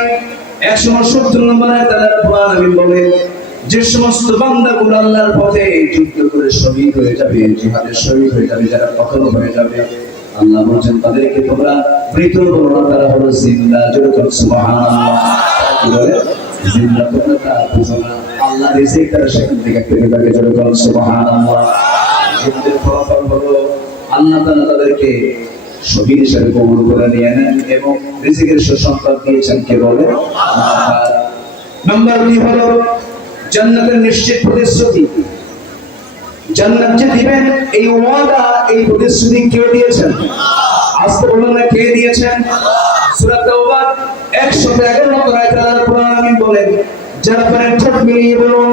170 নম্বর আয়াতে আল্লাহ রাব্বুল আলামিন বলেন, যে সমস্ত বান্দাগুলো আল্লাহর পথে যুদ্ধ করে শহীদ হয়ে যাবে, জিহাদে শহীদ হয়ে যাবে, যারা কতল হয়ে যাবে, আল্লাহ বলেন তাদেরকে তোমরা মৃত বলো না, তারা হলো জিন্দা। জোরে বলো সুবহানাল্লাহ। কি বলে? জিন্দা। তোমরা তা বুঝো না, আল্লাহ রিজিক তারা সেখান থেকে পেতে থাকে। জোরে বলো সুবহানাল্লাহ। জিন্দের ফলাফল হলো আল্লাহ তাআলা তাদেরকে শহীদ হিসেবে কবুল করে নিয়ে নেন এবং রিজিকের সুসংবাদ দিয়েছেন। কে বলে? আল্লাহ। নাম্বার 2 হলো জান্নাতের নিশ্চিত প্রতিশ্রুতি। জান্নাত যে দিবেন এই ওয়াদা, এই প্রতিশ্রুতি কে দিয়েছেন? আজকে বলুন না কে দিয়েছেন? সূরা তাওবা 111 নম্বর আয়াতে আল্লাহ রাব্বুল আলামিন বলেন, যারা পারেন ঠোঁট মিলিয়ে বলুন,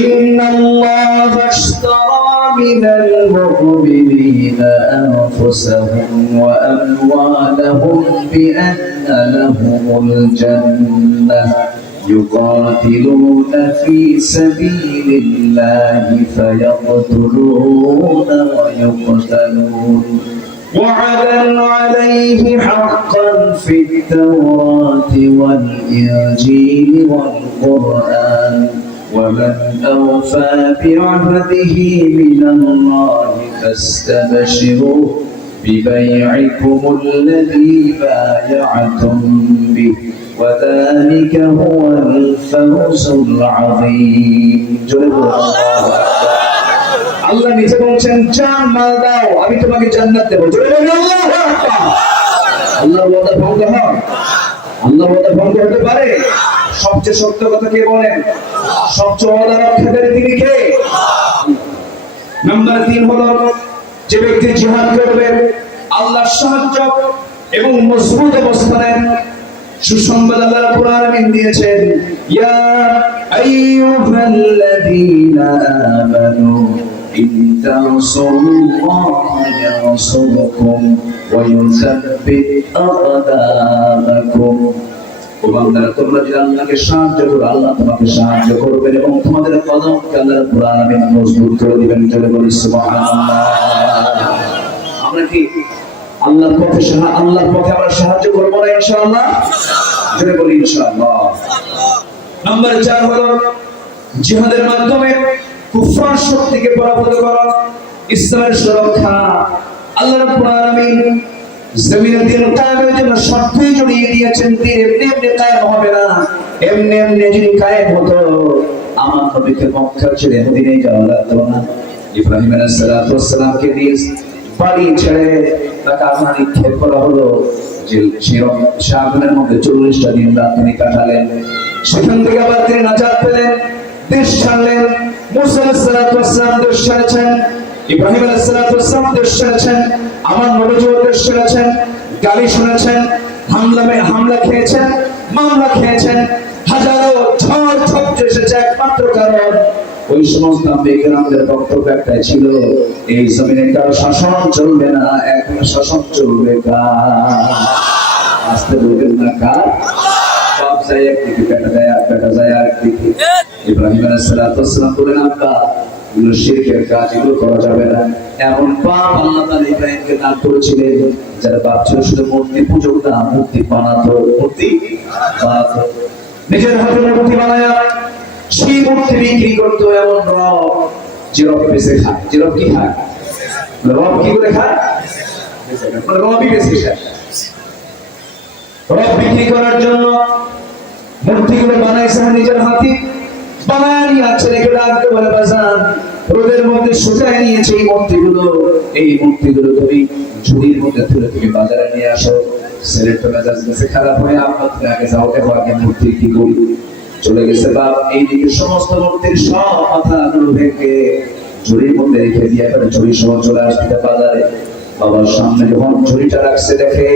ইন্নাল্লাহা আশতারা মিনাল মুমিনিনা আনফুসাহুম ওয়া আমওয়ালাহুম বিআন্না লাহুমুল জান্নাহ يقاتلون في سبيل الله فيقتلون ويقتلون وعدا عليه حقا في التوراة والإنجيل والقرآن ومن أوفى بعهده من الله فاستبشروا ببيعكم الذي بايعتم به وذلك هو الفوز العظيم. আল্লাহ নিজে বলছেন, জান মাল দাও আমি তোমাকে জান্নাত দেব। আল্লাহর ওয়াদা ভঙ্গ হয়? আল্লাহর ওয়াদা ভঙ্গ হতে পারে? সবচেয়ে সত্য কথা কে বলেন? সবচেয়ে ওয়াদা রক্ষাকারী তিনি কে? নাম্বার 3 হলো যে ব্যক্তি জিহাদ করবে আল্লাহর সাহায্য এবং মজবুত অবস্থানে সুসংবাদ আল্লাহ রাব্বুল আলামিন দিয়েছেন, ইয়া আইয়ুহাল্লাযীনা আমানু ইন তানসুরুল্লাহা ইয়ানসুরকুম ওয়া ইউসাব্বিত আকদামাকুম। ও বান্দারা, তোমরা যদি আল্লাহকে সাহায্য করো আল্লাহ তোমাকে সাহায্য করবেন এবং তোমাদের কদমকে আল্লাহ রাব্বুল আলামিন মজবুত করে দিবেন। জোরে বলি সুবহানাল্লাহ। আমরা কি আল্লাহর পথে আমরা সাহায্য করবো না ইনশাআল্লাহ? জোরে বলি ইনশাআল্লাহ। নাম্বার 4 হলো জিহাদের মাধ্যমে কুফর শক্তিকে পরাভূত করা, ইসলামের সুরক্ষা। আল্লাহ রাব্বুল আলামিন জমিনে দিন কায়েমের জন্য শর্তই জড়িয়ে দিয়েছেন। দিন এমনি এমনি কায়েম হবে না, এমনি এমনি যদি কায়েম হতো আমার নবীকে মক্কা ছেড়ে মদিনায় যাওয়া লাগতো না। ইব্রাহিম আলাইহিস সালামকে নিয়ে বাড়ি ছেড়ে তাকে আগুনে নিক্ষেপ করা হলো। যে সেই আগুনের মধ্যে 40টা দিন রাত তিনি কাটালেন। সেখান থেকে আবার তিনি নাজাত পেলেন, দেশ ছাড়লেন। মুসা আলাইহিস সালাম দেশ ছেড়েছেন, ইব্রাহিম আলাইহিস সালাম দেশ ছেড়েছেন, আমার নবীও দেশ ছেড়েছেন। গালি শুনেছেন, হামলা খেয়েছেন, মামলা খেয়েছেন, হাজারো ঝড় ঝড় এসেছে। একমাত্র কারণ ওই সমস্ত আম্বিয়াদের বক্তব্য একটাই ছিল, এই জমিনে কারো শাসন চলবে না, এখন শাসন চলবে কার? আস্তে বলবেন না কার? সব যায় একদিকে, বেটা যায় একদিকে। ইব্রাহিম আলাইহিস সালাম বলেন, আব্বা এগুলো শিরকের কাজ, এগুলো করা যাবে না। এমন পাপ আল্লাহ তাআলা ইব্রাহিমকে দান করেছিলেন যারা বাপ ছিল শুধু মূর্তি পূজক না, মূর্তি বানাতো। নিজের হাতে মূর্তি বানায়া সেই মূর্তি বিক্রি করতো। এমন রব যে রব বেঁচে খায়, যে রব কি খায়? রব কি করে খায়? রবই বেঁচে খায়। রব বিক্রি করার জন্য মূর্তিগুলো বানাইছে নিজের হাতে, বানায় নিয়ে ছেলেকে ডাকতে বলে, বাজান রোদের মধ্যে শুকায় নিয়েছে এই মূর্তিগুলো তুমি ঝুড়ির মধ্যে তুলে তুমি বাজারে নিয়ে আসো। ছেলেটা মেজাজ গেছে খারাপ হয়ে, আপনার তুমি আগে যাও, দেখো আগে মূর্তি কি করি। চলে গেছে বাপ, এইদিকে সমস্ত মূর্তির সব মাথাগুলো ভেঙে ঝুড়ির মধ্যে রেখে দিয়ে এবারে ঝুড়ি সহ চলে আসতে বাজারে। বাবার সামনে যখন ঝুড়িটা রাখছে দেখে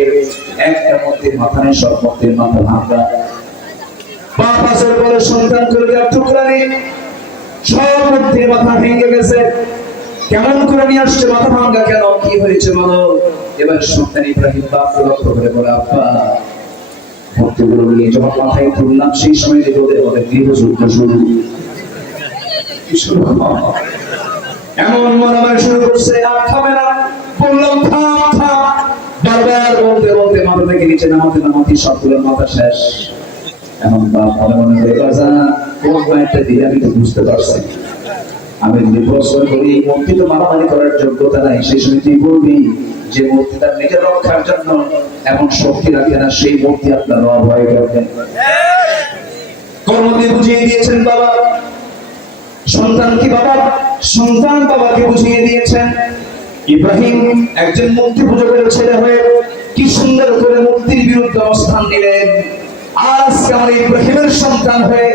একটা মূর্তির মাথা নেই, সব মূর্তির মাথা ভাঙা। বাপ আসর পরে সন্তান করে দেওয়ার টুকরা নেই, সব মূর্তির মাথা ভেঙে গেছে। কেমন করে নিয়ে আসছে, মাথা ভাঙা কেন, কি হয়েছে বলো? এবার সন্তান ইব্রাহিম বাপকে লক্ষ্য করে বলে, আব্বা মূর্তিগুলো নিয়ে যখন মাথায় তুললাম সেই সময় ওদের মধ্যে গৃহযুদ্ধ শুরু। এমন মনে শুরু করছে, আর থামে না। বললাম থাম থাম, বারবার বলতে বলতে মাথা থেকে নিচে নামাতে নামাতে সবগুলোর মাথা শেষ। এখন বাপ মনে করে বাজান কোন মায়েরটা দিয়ে আমি তো বুঝতে পারছি, আমি যদি প্রশ্ন করি মূর্তি তো মারামারি করার যোগ্যতা নাই, সেই সময় তুই বলবি যে মূর্তি তার নিজের রক্ষার জন্য এমন শক্তি রাখে না, সেই মূর্তি আপনার অভয় করবেন। কর্ম দিয়ে বুঝিয়ে দিয়েছেন বাবা, সন্তান কি বাবা, সন্তান বাবাকে বুঝিয়ে দিয়েছেন। ইব্রাহিম একজন মূর্তি পূজকের ছেলে হয়ে কি সুন্দর করে মূর্তির বিরুদ্ধে অবস্থান নিলেন। আজ আমার ইব্রাহিমের সন্তান হয়ে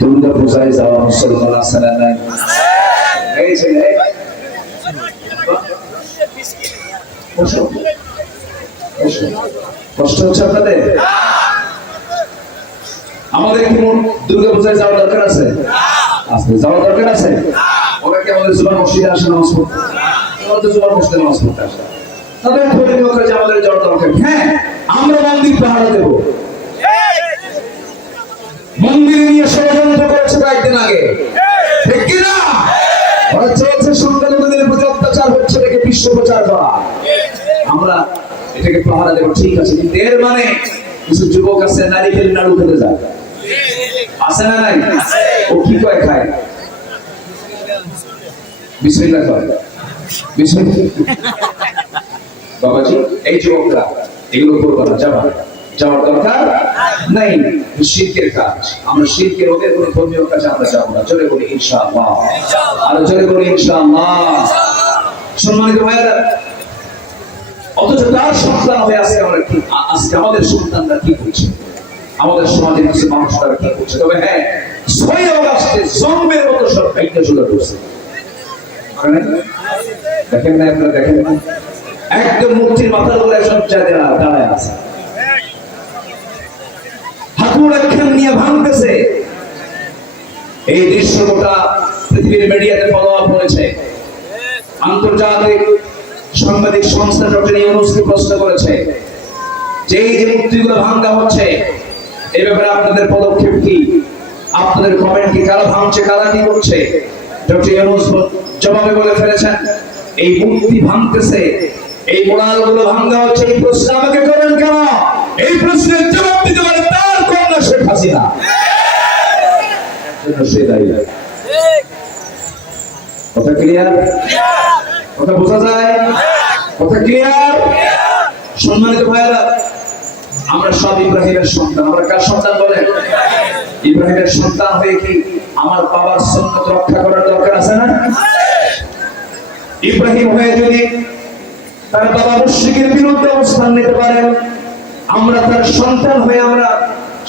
দুর্গা পূজায় যাওয়া মুসলমান আছে না নাই? এই ছেলে কষ্ট হচ্ছে আপনাদের? আমাদের কি দুর্গা পূজায় যাওয়ার দরকার আছে? আজকে যাওয়ার দরকার আছে? ওরা কি আমাদের জুমার মসজিদে আসে নামাজ পড়তে? আমাদের জুমার মসজিদে নামাজ পড়তে আসে, তাদের ধর্মীয় কাজে আমাদের যাওয়ার দরকার। হ্যাঁ, আমরা মন্দির পাহারা দেব। মন্দিরে নিয়ে ষড়যন্ত্র করেছে কয়েকদিন আগে, ঠিক কিনা? ওরা চেয়েছে সংখ্যালঘুদের প্রতি অত্যাচার হচ্ছে, এটাকে বিশ্ব প্রচার করা। আমরা এটাকে পাহারা দেব, ঠিক আছে, কিন্তু এর মানে কিছু যুবক আছে নারিকেল নাড়ু খেতে যায়, আছে না নাই? ও কি কয় খায়? বিসমিল্লাহ কয়, বিসমিল্লাহ। বাবাজি, এই যুবকরা এগুলো করবো না, যাওয়ার দরকার নাই। শিরকের কাজ, আমরা শিরকের ওদের কোনো ধর্মীয় কাজে আমরা যাবো না। জোরে বলি ইনশাআল্লাহ, আরো জোরে বলি ইনশাআল্লাহ। সম্মানিত ভাইয়েরা, অথচ তার সন্তান হয়ে আজকে আমরা কি, আজকে আমাদের সন্তানরা কি করছে, আমাদের সমাজের কিছু মানুষ তারা কি করছে। তবে হ্যাঁ, 6 আগস্টে জন্মের মতো সব কাইটা শুরু করছে, দেখেন না আপনারা? দেখেন না, একদম মূর্তির মাথার উপরে সব জায়গা দাঁড়ায় আছে, হাতুড় একখান নিয়ে ভাঙতেছে। এই দৃশ্য গোটা পৃথিবীর মিডিয়াতে ফলো আপ হয়েছে। আন্তর্জাতিক সাংবাদিক সংস্থা ডক্টর ইউনুসকে প্রশ্ন করেছে যে এই যে মূর্তিগুলো ভাঙা হচ্ছে, এই ব্যাপারে আপনাদের পদক্ষেপ কি, আপনাদের কমেন্ট কি, কারা ভাঙছে, কারা কি করছে? ডক্টর ইউনুস জবাবে বলে ফেলেছেন, এই মূর্তি ভাঙতেছে, এই মোড়ালগুলো ভাঙা হচ্ছে, এই প্রশ্ন আমাকে করেন কেন? এই প্রশ্নের জবাব দিতে পারে তার কন্যা শেখ হাসিনা। সে দায়ী। কথা ক্লিয়ার? কথা বোঝা যায়? কথা ক্লিয়ার? সম্মানিত ভাইয়েরা, আমরা সব ইব্রাহিমের সন্তান। আমরা কার সন্তান বলেন? ইব্রাহিমের সন্তান হয়ে কি আমার বাবার সুন্নাত রক্ষা করার দরকার আছে না? ইব্রাহিম হয়ে যদি তার বাবা মুশরিকের বিরুদ্ধে অবস্থান নিতে পারেন, আমরা তার সন্তান হয়ে আমরা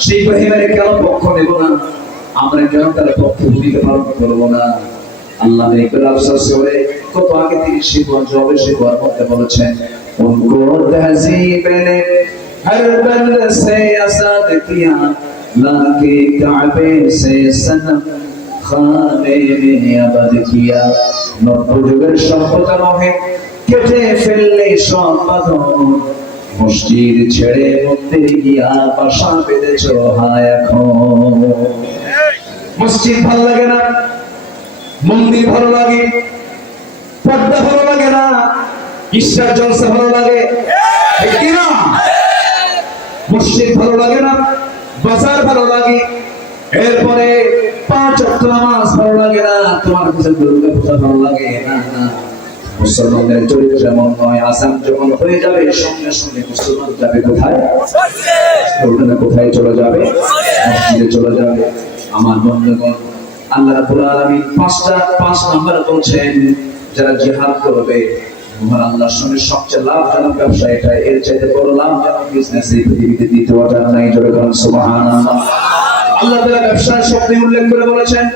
সেই ইব্রাহিমের কেন পক্ষ নেব না? আমরা কেন তার পক্ষে ভূমিকা পালন করবো না? আল্লাহ নেকর আফসোস করে কত আগে তিনি শিবন জবে শিবর মধ্যে বলেছেন, উनको तहजीब ने हर बंद से आजाद किया, लाके काबे से सनम खाने में आबाद किया। নবযুগের সভ্যতা নহে কেটে ফেললে সব বাঁধন, মসজিদ ছেড়ে মন্দিরে গিয়া বাসা বেঁধেছ হায় এখন। মসজিদ ভালো লাগে না, মন্দির ভালো লাগে, পর্দা ভালো লাগে না, ঈশ্বর জলসা ভালো লাগে, ঠিক কি না? মসজিদ ভালো লাগে না, বাজার ভালো লাগে, এরপরে 5 ওয়াক্ত নামাজ ভালো লাগে না, তোমার কাছে দুর্গা পূজা ভালো লাগে না। না, মুসলমানদের চরিত্র এমন নয়। আসাম যখন হয়ে যাবে, সঙ্গে সঙ্গে মুসলমান যাবে কোথায়? কোথায় চলে যাবে? মসজিদে চলে যাবে। আমার বন্ধুগণ, আল্লাহ রাব্বুল আলামিন 5 নাম্বার বলছেন, যারা জিহাদ করবে, আমার আল্লাহর সঙ্গে সবচেয়ে লাভজনক ব্যবসা এটা, এর চাইতে বড় লাভজনক বিজনেস এই পৃথিবীতে দ্বিতীয়টা নাই। জোরে বলুন সুবহানাল্লাহ। আল্লাহ তাআলা ব্যবসার শব্দ উল্লেখ করে বলেছেন,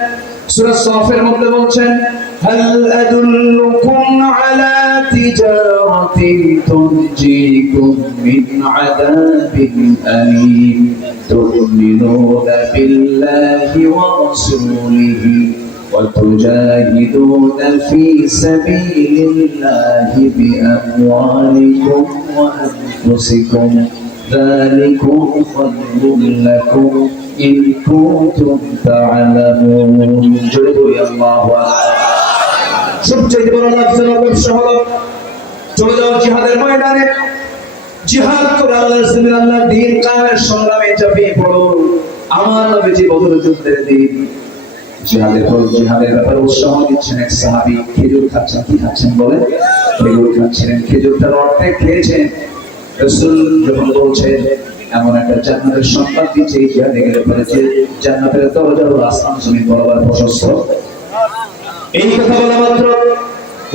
সূরা সাফের মধ্যে বলছেন, হাল আদুল্লুকুম আলা তিজারাতিন তুনজিকুম মিন আযাবিন আলীম তুমিনুনা বিল্লাহি ওয়া রাসূলিহি وتجاهدون في سبيل الله بأموالكم وأنفسكم ذلكم خير لكم إن كنتم تعلمون। جل الله সবচেয়ে বড় লাভজনক ব্যবসা হলো চলে যাও জিহাদের ময়দানে, জিহাদ করে আল্লাহর জমিনে আল্লাহর দ্বীন কায়েমের সংগ্রামে ঝাঁপিয়ে পড়ো। আমার নবীজি বদর যুদ্ধের দিন জিহাদের ব্যাপারে উৎসাহ দিচ্ছেন এক সাহাবী। খেজুর খাচ্ছেন, কি খাচ্ছেন বলে? খেজুর খাচ্ছিলেন। খেজুরটার অর্ধেক খেয়েছেন। রাসূল যখন বলছেন এমন একটা জান্নাতের সংবাদ দিচ্ছে, এই জিহাদে গেলে পরে যে জান্নাতের দরজা হলো আসমান জমিন বরাবর প্রশস্ত। এই কথা বলা মাত্র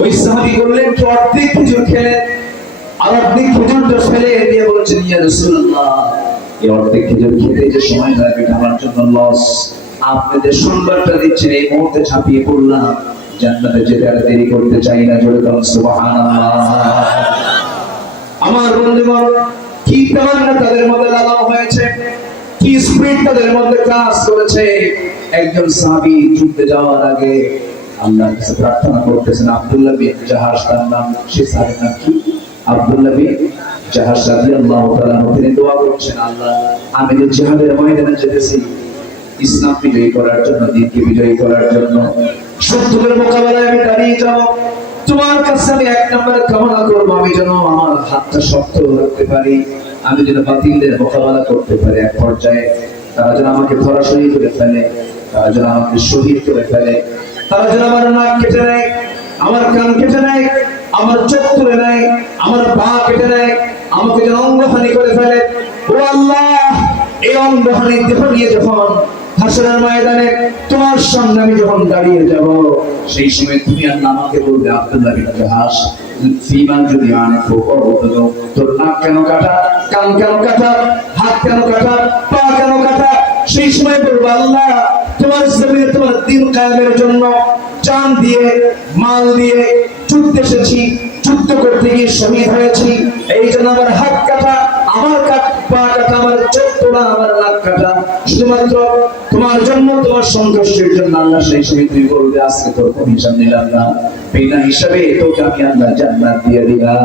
ওই সাহাবী বললেন, কি অর্ধেক খেজুর খেলেন আর অর্ধেক খেজুরটা ফেলে দিয়ে বলছেন, ইয়া রাসূলুল্লাহ, এই অর্ধেক খেজুর খেতে যে সময় লাগবে আমার জন্য লস। আপনি যে সংবাদটা দিচ্ছেন এই মুহূর্তে ঝাঁপিয়ে পড়লাম, জান্নাতে যেতে আর দেরি করতে চাই না। জোরে বলুন সুবহানাল্লাহ। আমার বন্ধুগণ, কি তামান্না তাদের মধ্যে লাগানো হয়েছে, কি স্পিরিট তাদের মধ্যে কাজ করেছে। একজন সাহাবী যুদ্ধে যাওয়ার আগে আল্লাহর কাছে প্রার্থনা করতেছেন। আব্দুল্লাহ বিন জাহাশ তার নাম, সে সাহাবীর নাম কি? আব্দুল্লাহ বিন জাহাশ রাদিয়াল্লাহু তাআলা। তিনি দোয়া করছেন, আল্লাহ, আমি যে জিহাদের ময়দানে যেতেছি ইসলাম বিজয়ী করার জন্য, দ্বীনকে বিজয়ী করার জন্য, শত্রুদের মোকাবেলায় আমি দাঁড়িয়ে যাব। তোমার কাছে আমি এক নম্বরে কামনা করবো, আমি যেন আমার হাতটা শক্ত রাখতে পারি, আমি যেন বাতিলদের মোকাবেলা করতে পারি। এক পর্যায়ে তারা যেন আমাকে ধরাশয়ী করে ফেলে, তারা যেন আমাকে শহীদ করে ফেলে, তারা যেন আমার নাক কেটে নেয়, আমার কান কেটে নেয়, আমার চোখ তুলে নেয়, আমার পা কেটে নেয়, আমাকে যেন অঙ্গহানি করে ফেলে। ও আল্লাহ, এই অঙ্গহানি দেহ নিয়ে যখন হাসরের ময়দানে তোমার সামনে আমি যখন দাঁড়িয়ে যাব, সেই সময় তুমি আল্লাহ আমাকে বলবে, আব্দুল্লাহ বিন জাহাশ, ফিমান যদি আনে তোর নাক কেন কাটা, কান কেন কাটা, হাত কেন কাটা, পা কেন কাটা? সেই সময় বলবো, আল্লাহ, তোমার জমিনে তোমার দ্বীন কায়েমের জন্য জান দিয়ে, মাল দিয়ে যুদ্ধে এসেছি, যুদ্ধ করতে গিয়ে শহীদ হয়েছি, এই জন্য আমার হাত কাটা, আমার পা কাটা, আমার চোখ তোলা, আমার নাক কাটা, শুধুমাত্র তোমার জন্য, তোমার সন্তুষ্টির জন্য। আল্লাহ সেই সময় তুমি বলবে, আজকে তোর কোনো হিসাব নিলাম না, বিনা হিসাবে তোকে আমি আল্লাহ জান্নাত দিয়ে দিলাম।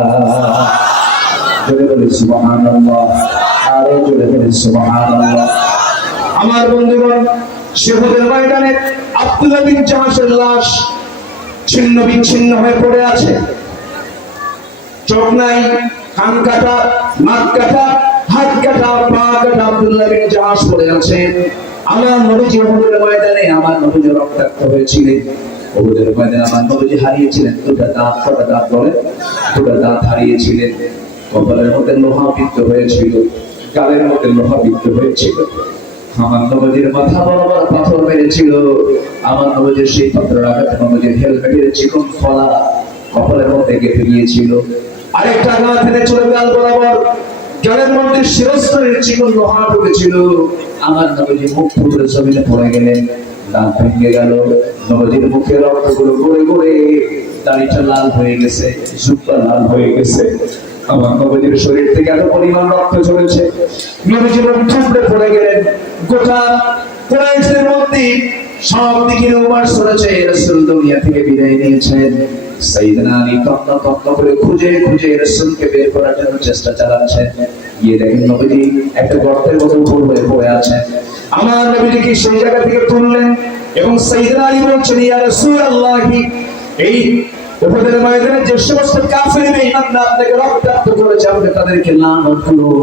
জোরে বলি সুবহানাল্লাহ, আরো জোরে বলি সুবহানাল্লাহ। আমার বন্ধুগণ, উহুদের ময়দানে আব্দুল্লাহ বিন জাহাশের লাশ ছিন্ন বিচ্ছিন্ন হয়ে পড়ে আছে। চোখ নাই, কান কাটা, নাক কাটা, হাত কাটা, পা কাটা, আব্দুল্লাহ বিন জাহাশ পড়ে আছে। আমার নবীজি উহুদের ময়দানে আমার নবীজি রক্তাক্ত হয়েছিলেন। উহুদের ময়দানে আমার নবীজি হারিয়েছিলেন দুটা দাঁত। কটা দাঁত বলে? দুটা দাঁত হারিয়েছিলেন। কপালের মধ্যে লোহা বিদ্ধ হয়েছিল, গালের মধ্যে লোহা বিদ্ধ হয়েছিল। আমার নবীজির মাথা বরাবর পাথর মেরেছিল। আমার নবীজির সেই পাথরের আঘাতে নবীজির হেলমেটের চিকন ফলা কপালের মধ্যে গেঁথে গিয়েছিল। আরেকটা আঘাত এনেছিল গাল বরাবর, গালের মধ্যে শিরস্ত্রের চিকন লোহা ঢুকেছিল। আমার নবীজি মুখ ফুটে জমিনে পড়ে গেলেন, দাঁত ভেঙে গেল। নবীজির মুখের রক্তগুলো গড়ে গড়ে দাড়িটা লাল হয়ে গেছে, জুব্বা লাল হয়ে গেছে। আমার নবীজির শরীর থেকে এত পরিমাণ রক্ত ঝরেছে, নবীজি মুখ থুবড়ে পড়ে গেলেন। গোটা কুরাইশদের মধ্যে সব দিকে রুমার ছড়েছে, রাসূল দুনিয়া থেকে বিদায় নিয়েছেন। সাইয়েদনা আলী তন্ন তন্ন করে খুঁজে খুঁজে রাসূলকে বের করার জন্য চেষ্টা চালাচ্ছেন। গিয়ে দেখেন নবীজি একটা গর্তের মধ্যে উপর হয়ে পড়ে আছেন। আমার নবীজিকে সেই জায়গা থেকে তুললেন এবং সাইয়েদনা আলী বলছেন, ইয়া রাসূলুল্লাহ, এই উহুদের ময়দানে যে সমস্ত কাফির বেঈমানরা আপনাকে রক্তাক্ত করেছে, আপনি তাদেরকে লানত করুন।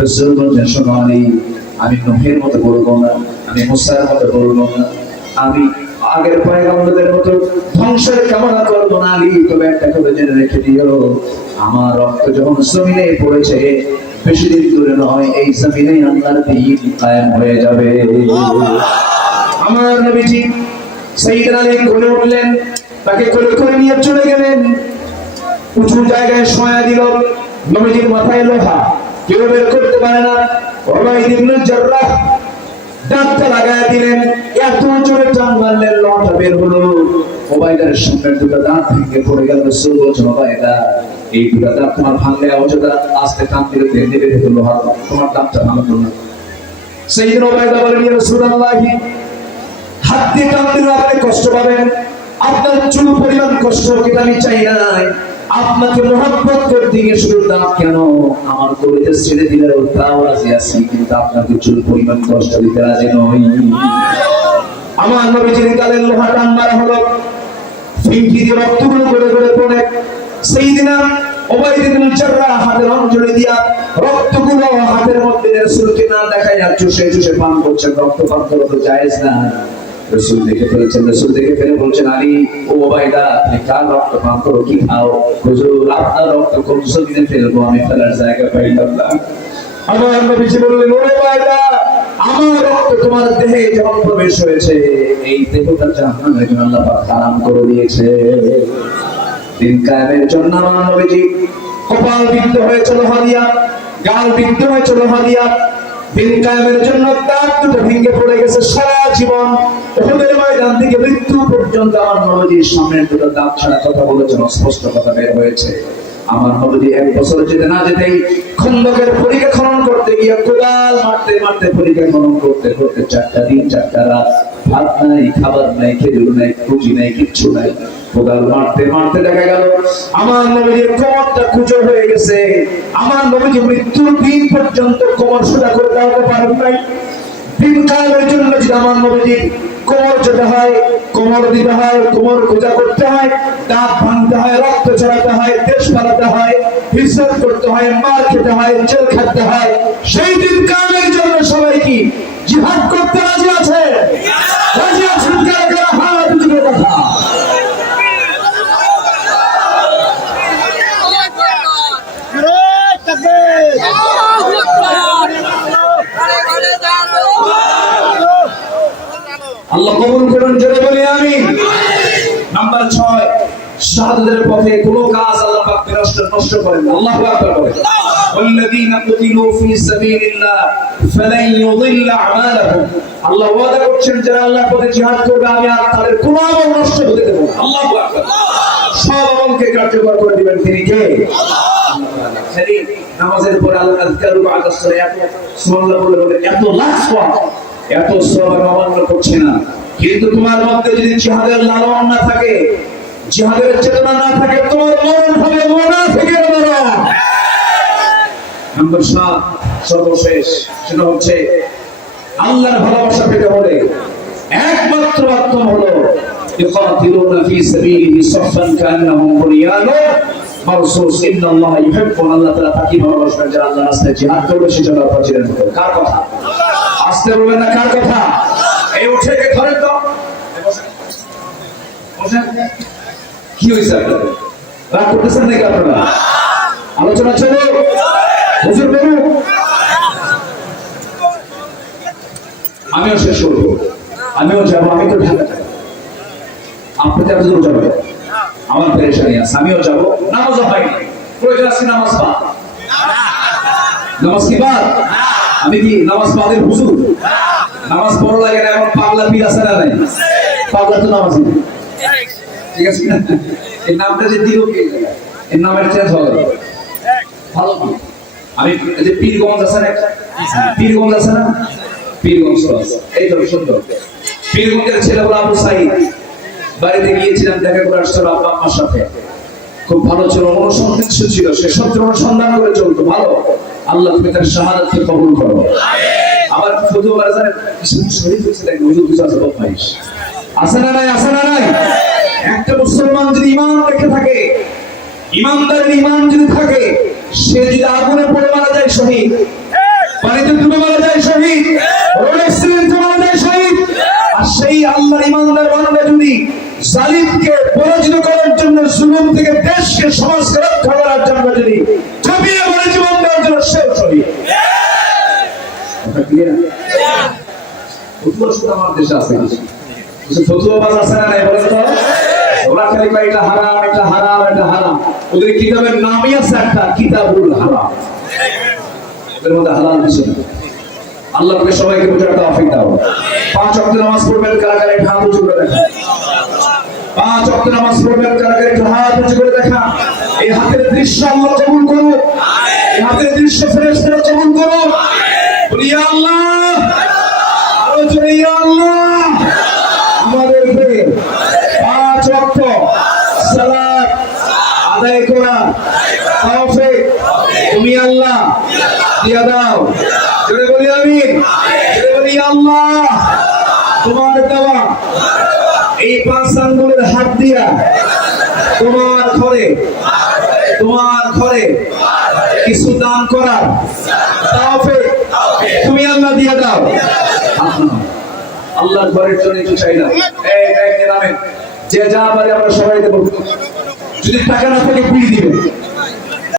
রাসূল বলছেন, শোনো আলী, আমি নূহের মতো বলবো না, আমি মুসার মতো বলবো না, আমি আগের পয়গম্বরদের মতো ধ্বংসের কামনা করবো না। আলী, তবে একটা কথা জেনে রেখে দিও, আমার রক্ত যখন জমিনে পড়েছে, বেশি দিন দূরে নয়, এই জমিনে আল্লাহর দ্বীন কায়েম হয়ে যাবে। আমার নবীজি সাইয়েদনা আলী কোলে উঠলেন, তাকে কোলে করে নিয়ে চলে গেলেন। উঁচু জায়গায় শোয়া দিল। নবীজির মাথায় লোহা, কেউ বের করতে পারে না। উবাইদ ইবনে জাররাহ দাঁতটা লাগায় দিলেন, এত জোরে টান মারলেন, লোহাটা বের হলো। উবাইদার সামনের দুটো দাঁত ভেঙে পড়ে গেল। রাসূল বলছেন, উবাইদা, এই দুটো দাঁত তোমার ভাঙলে অযথা আস্তে টান দিলে ভেঙে যেত লোহা, তোমার দাঁতটা ভাঙতো না। সাইয়েদনা উবাইদা বলেন, ইয়া রাসূলুল্লাহ, হাত দিয়ে টান দিলে আপনি কষ্ট পাবেন, আপনার চুল পরিমাণ কষ্ট কিন্তু আমি চাই না। আপনাকে মহব্বত করতে গিয়ে শুধু দাঁত কেন, আমার কলিজা ছেড়ে দিলে তাও রাজি আছি, কিন্তু আপনাকে চুল পরিমাণ কষ্ট দিতে রাজি নই। আমার নবীজির গালের লোহা টান মারা হলো, ফিনকি দিয়ে রক্তগুলো গড়ে গড়ে পড়ে। সাইয়েদনা উবাইদ ইবনে জাররাহ হাতের অঞ্জলি দিয়া রক্তগুলো হাতের মধ্যে রাসূলকে না দেখাইয়া চুষে চুষে পান করছেন। রক্ত পান করা তো জায়েজ না। রাসূল দেখে ফেলেছেন, রাসূল দেখে ফেলে বলছেন, আলী ও উবাইদা, তুমি কার রক্ত পান করো, কি খাও? হুজুর, আপনার রক্ত কোন জমিনে ফেলবো, আমি ফেলার জায়গা পাইলাম না। আমার নবীজি বললেন, ও উবাইদা, আমার রক্ত তোমার দেহে যখন প্রবেশ হয়েছে, এই দেহটা জাহান্নামের জন্য আল্লাহ পাক হারাম করে দিয়েছে। দিন কায়েমের জন্য আমার নবীজি কপাল বিদ্ধ হয়েছে লোহা দিয়া, গাল বিদ্ধ হয়েছে লোহা দিয়া। দিন কায়েমের জন্য দাঁত দুটো ভেঙে পড়ে গেছে। সারা জীবন উহুদের ময়দান থেকে মৃত্যু পর্যন্ত আমার নবীজির সামনে দুটো দাঁত ছাড়া কথা বলেছেন, স্পষ্ট কথা বের হয়েছে। আমার নবীজি এক বছর যেতে না যেতেই খন্দকের পরীক্ষা খনন করতে গিয়ে কোদাল মারতে মারতে পরীক্ষা খনন করতে করতে 4টা দিন 4টা রাত, ভাত নাই, খাবার নাই, খেজুর নাই, পুঁজি নাই, কিচ্ছু নাই। কোদাল মারতে মারতে দেখা গেল আমার নবীজির কোমরটা কুঁচো হয়ে গেছে। আমার নবীজি মৃত্যুর দিন পর্যন্ত কোমর সোজা করে দাঁড়াতে পারেন নাই। দিন কায়েমের জন্য যদি আমার নবীজির কোমর যেতে হয়, কোমর দিতে হয়, কোমর খোঁজা করতে হয়, দাঁত ভাঙতে হয়, রক্ত ছড়াতে হয়, দেশ পালাতে হয়, হিসাব করতে হয়, মার খেতে হয়, জেল খাটতে হয়, সেই দিন কায়েমের জন্য সবাই কি জিহাদ করতে রাজি আছে? রাজি আছেন? কারা কারা হাত উঁচু কথা? আল্লাহ কবুল করুন, জোরে বলি আমিন। নাম্বার 6, শাহাদাতের পথে কোনো কাজ আল্লাহ পাক নষ্ট করেন না। আল্লাহু আকবার বলেন, ওয়াল্লাযীনা কুতিলু ফি সাবিলিল্লাহ ফালান ইউদিল্লা আমালাহুম। আল্লাহ ওয়াদা করছেন, যারা আল্লাহর পথে জিহাদ করবে আমি আর তাদের কোনো আমল নষ্ট হতে দেব না। আল্লাহু আকবার। সব আমলকে কার্যকর করে দিবেন তিনি কে? আল্লাহ। খালি নামাজের পরে আল্লাহ আযকারু বা'দা সালাত সুবহানাল্লাহ বলে এত লাখ সওয়াব, এত সওয়াব অমান্য করছে না। কিন্তু তোমার মধ্যে যদি জিহাদের লালন না থাকে, জিহাদের চেতনা না থাকে, তোমার মরণ হবে মুনাফিকের মরণ। নাম্বার 7, সর্বশেষ, সেটা হচ্ছে আল্লাহর ভালোবাসা পেতে হলে একমাত্র মাধ্যম হলো ইকাতিলুনা ফি সাবিলিহি সাফফান কান্নাহুম বুনিয়ানুন মারসুস। ইন্নাল্লাহা ইউহিব্বুন, আল্লাহ তাআলা তাকে ভালোবাসেন যারা আল্লাহর রাস্তায় জিহাদ করবে, সেজন্য প্রাচীরের মতো। কার কথা? আসতে বলবেন না, কার কথা? এই উঠে কে ধরেন তো, বসেন। কি হইছে আপনাদের? রাগ করতেছেন নাকি আপনারা? আলোচনা চলো, হুজুর বলুন। আমিও শেষ করবো, আমিও যাবো, আমি তো ঢাকা যাবো, আপনি তো এত দূর যাবেন, আমার পেরেশানি আছে, আমিও যাবো। নামাজও হয়নি, প্রয়োজন আছে নামাজ বাদ। নামাজ কি বাদ? আমি কি নামাজ বাদের হুজুর? নামাজ পড়া লাগে না এমন পাগলা পীর আছে না? নাই, পাগলা তো নামাজ নেই, ঠিক আছে না? এই নামটা যে দিল কে, এই নামের চেঞ্জ হবে ভালো কি? আমি যে পীরগঞ্জ আছে না, পীরগঞ্জ আছে না, পীরগঞ্জ আছে, এই তো সুন্দর। পীরগঞ্জের ছেলে বলে আবু সাইদ, বাড়িতে গিয়েছিলাম, দেখা করে আসছিল আব্বা আম্মার সাথে। খুব ভালো ছিল, অনুসন্ধানশীল ছিল, সে সত্য অনুসন্ধান করে চলতো ভালো। আল্লাহ তুমি তার শাহাদাতকে কবুল করো। আবার ফতুয়া বাজারে কিছু শহীদ হয়েছে, দেখো হুজুর কিছু আছে বদমাইশ আছে না নাই? আছে না নাই? একটা মুসলমান যদি ঈমান রেখে থাকে, ঈমানদারের ঈমান যদি থাকে, সে যদি আগুনে পড়ে মারা যায় শহীদ, পানিতে ডুবে মারা যায় শহীদ, রোড অ্যাক্সিডেন্টে মারা যায় শহীদ। আর সেই আল্লাহর ঈমানদার বান্দা যদি জালিমকে পরাজিত করার জন্য, জুলুম থেকে দেশকে সমাজকে রক্ষা করার জন্য যদি ঝাঁপিয়ে পড়ে জীবন দেওয়ার জন্য, সেও শহীদ। কথা ক্লিয়ার? ফতুয়া শুধু আমার দেশে আছে কিছু ফতুয়াবাজ আছে না নাই? বলেন তো। ওরা খালি কয় এটা হারাম, এটা হারাম, এটা হারাম। ওদের কিতাবের নামই আছে একটা, কিতাবুল হারাম। ওদের মধ্যে হালাল কিছু না। আল্লাহ করে সবাইকে বোঝার তৌফিক দাও। 5 ওয়াক্ত নামাজ পড়বেন, কারা কারা একটু হাত উঁচু করে দেখা। 5 ওয়াক্ত নামাজ পড়বেন, কারা কারা একটু হাত উঁচু করে দেখা। এই হাতের দৃশ্য আল্লাহ কবুল করুন, এই হাতের দৃশ্য ফেরেশতারা কবুল করুন। বলি ইয়া আল্লাহ, আরো জোরে ইয়া আল্লাহ। আমাদেরকে 5 ওয়াক্ত সালাত আদায় করা তৌফিক তুমি আল্লাহ দিয়া দাও। জোরে বলি আমিন। জোরে বলি আল্লাহ, তোমার দেওয়া এই 5 আঙ্গুলের হাত দিয়া তোমার ঘরে তোমার ঘরে কিছু দান করার তাওফিক তুমি আল্লাহ দিয়ে দাও। আল্লাহর ঘরের জন্য কিছু চাই না। এই ব্যাগ নিয়ে নামেন, যে যা পারে আমরা সবাই দেবো। যদি টাকা না থাকে বিল দিবেন।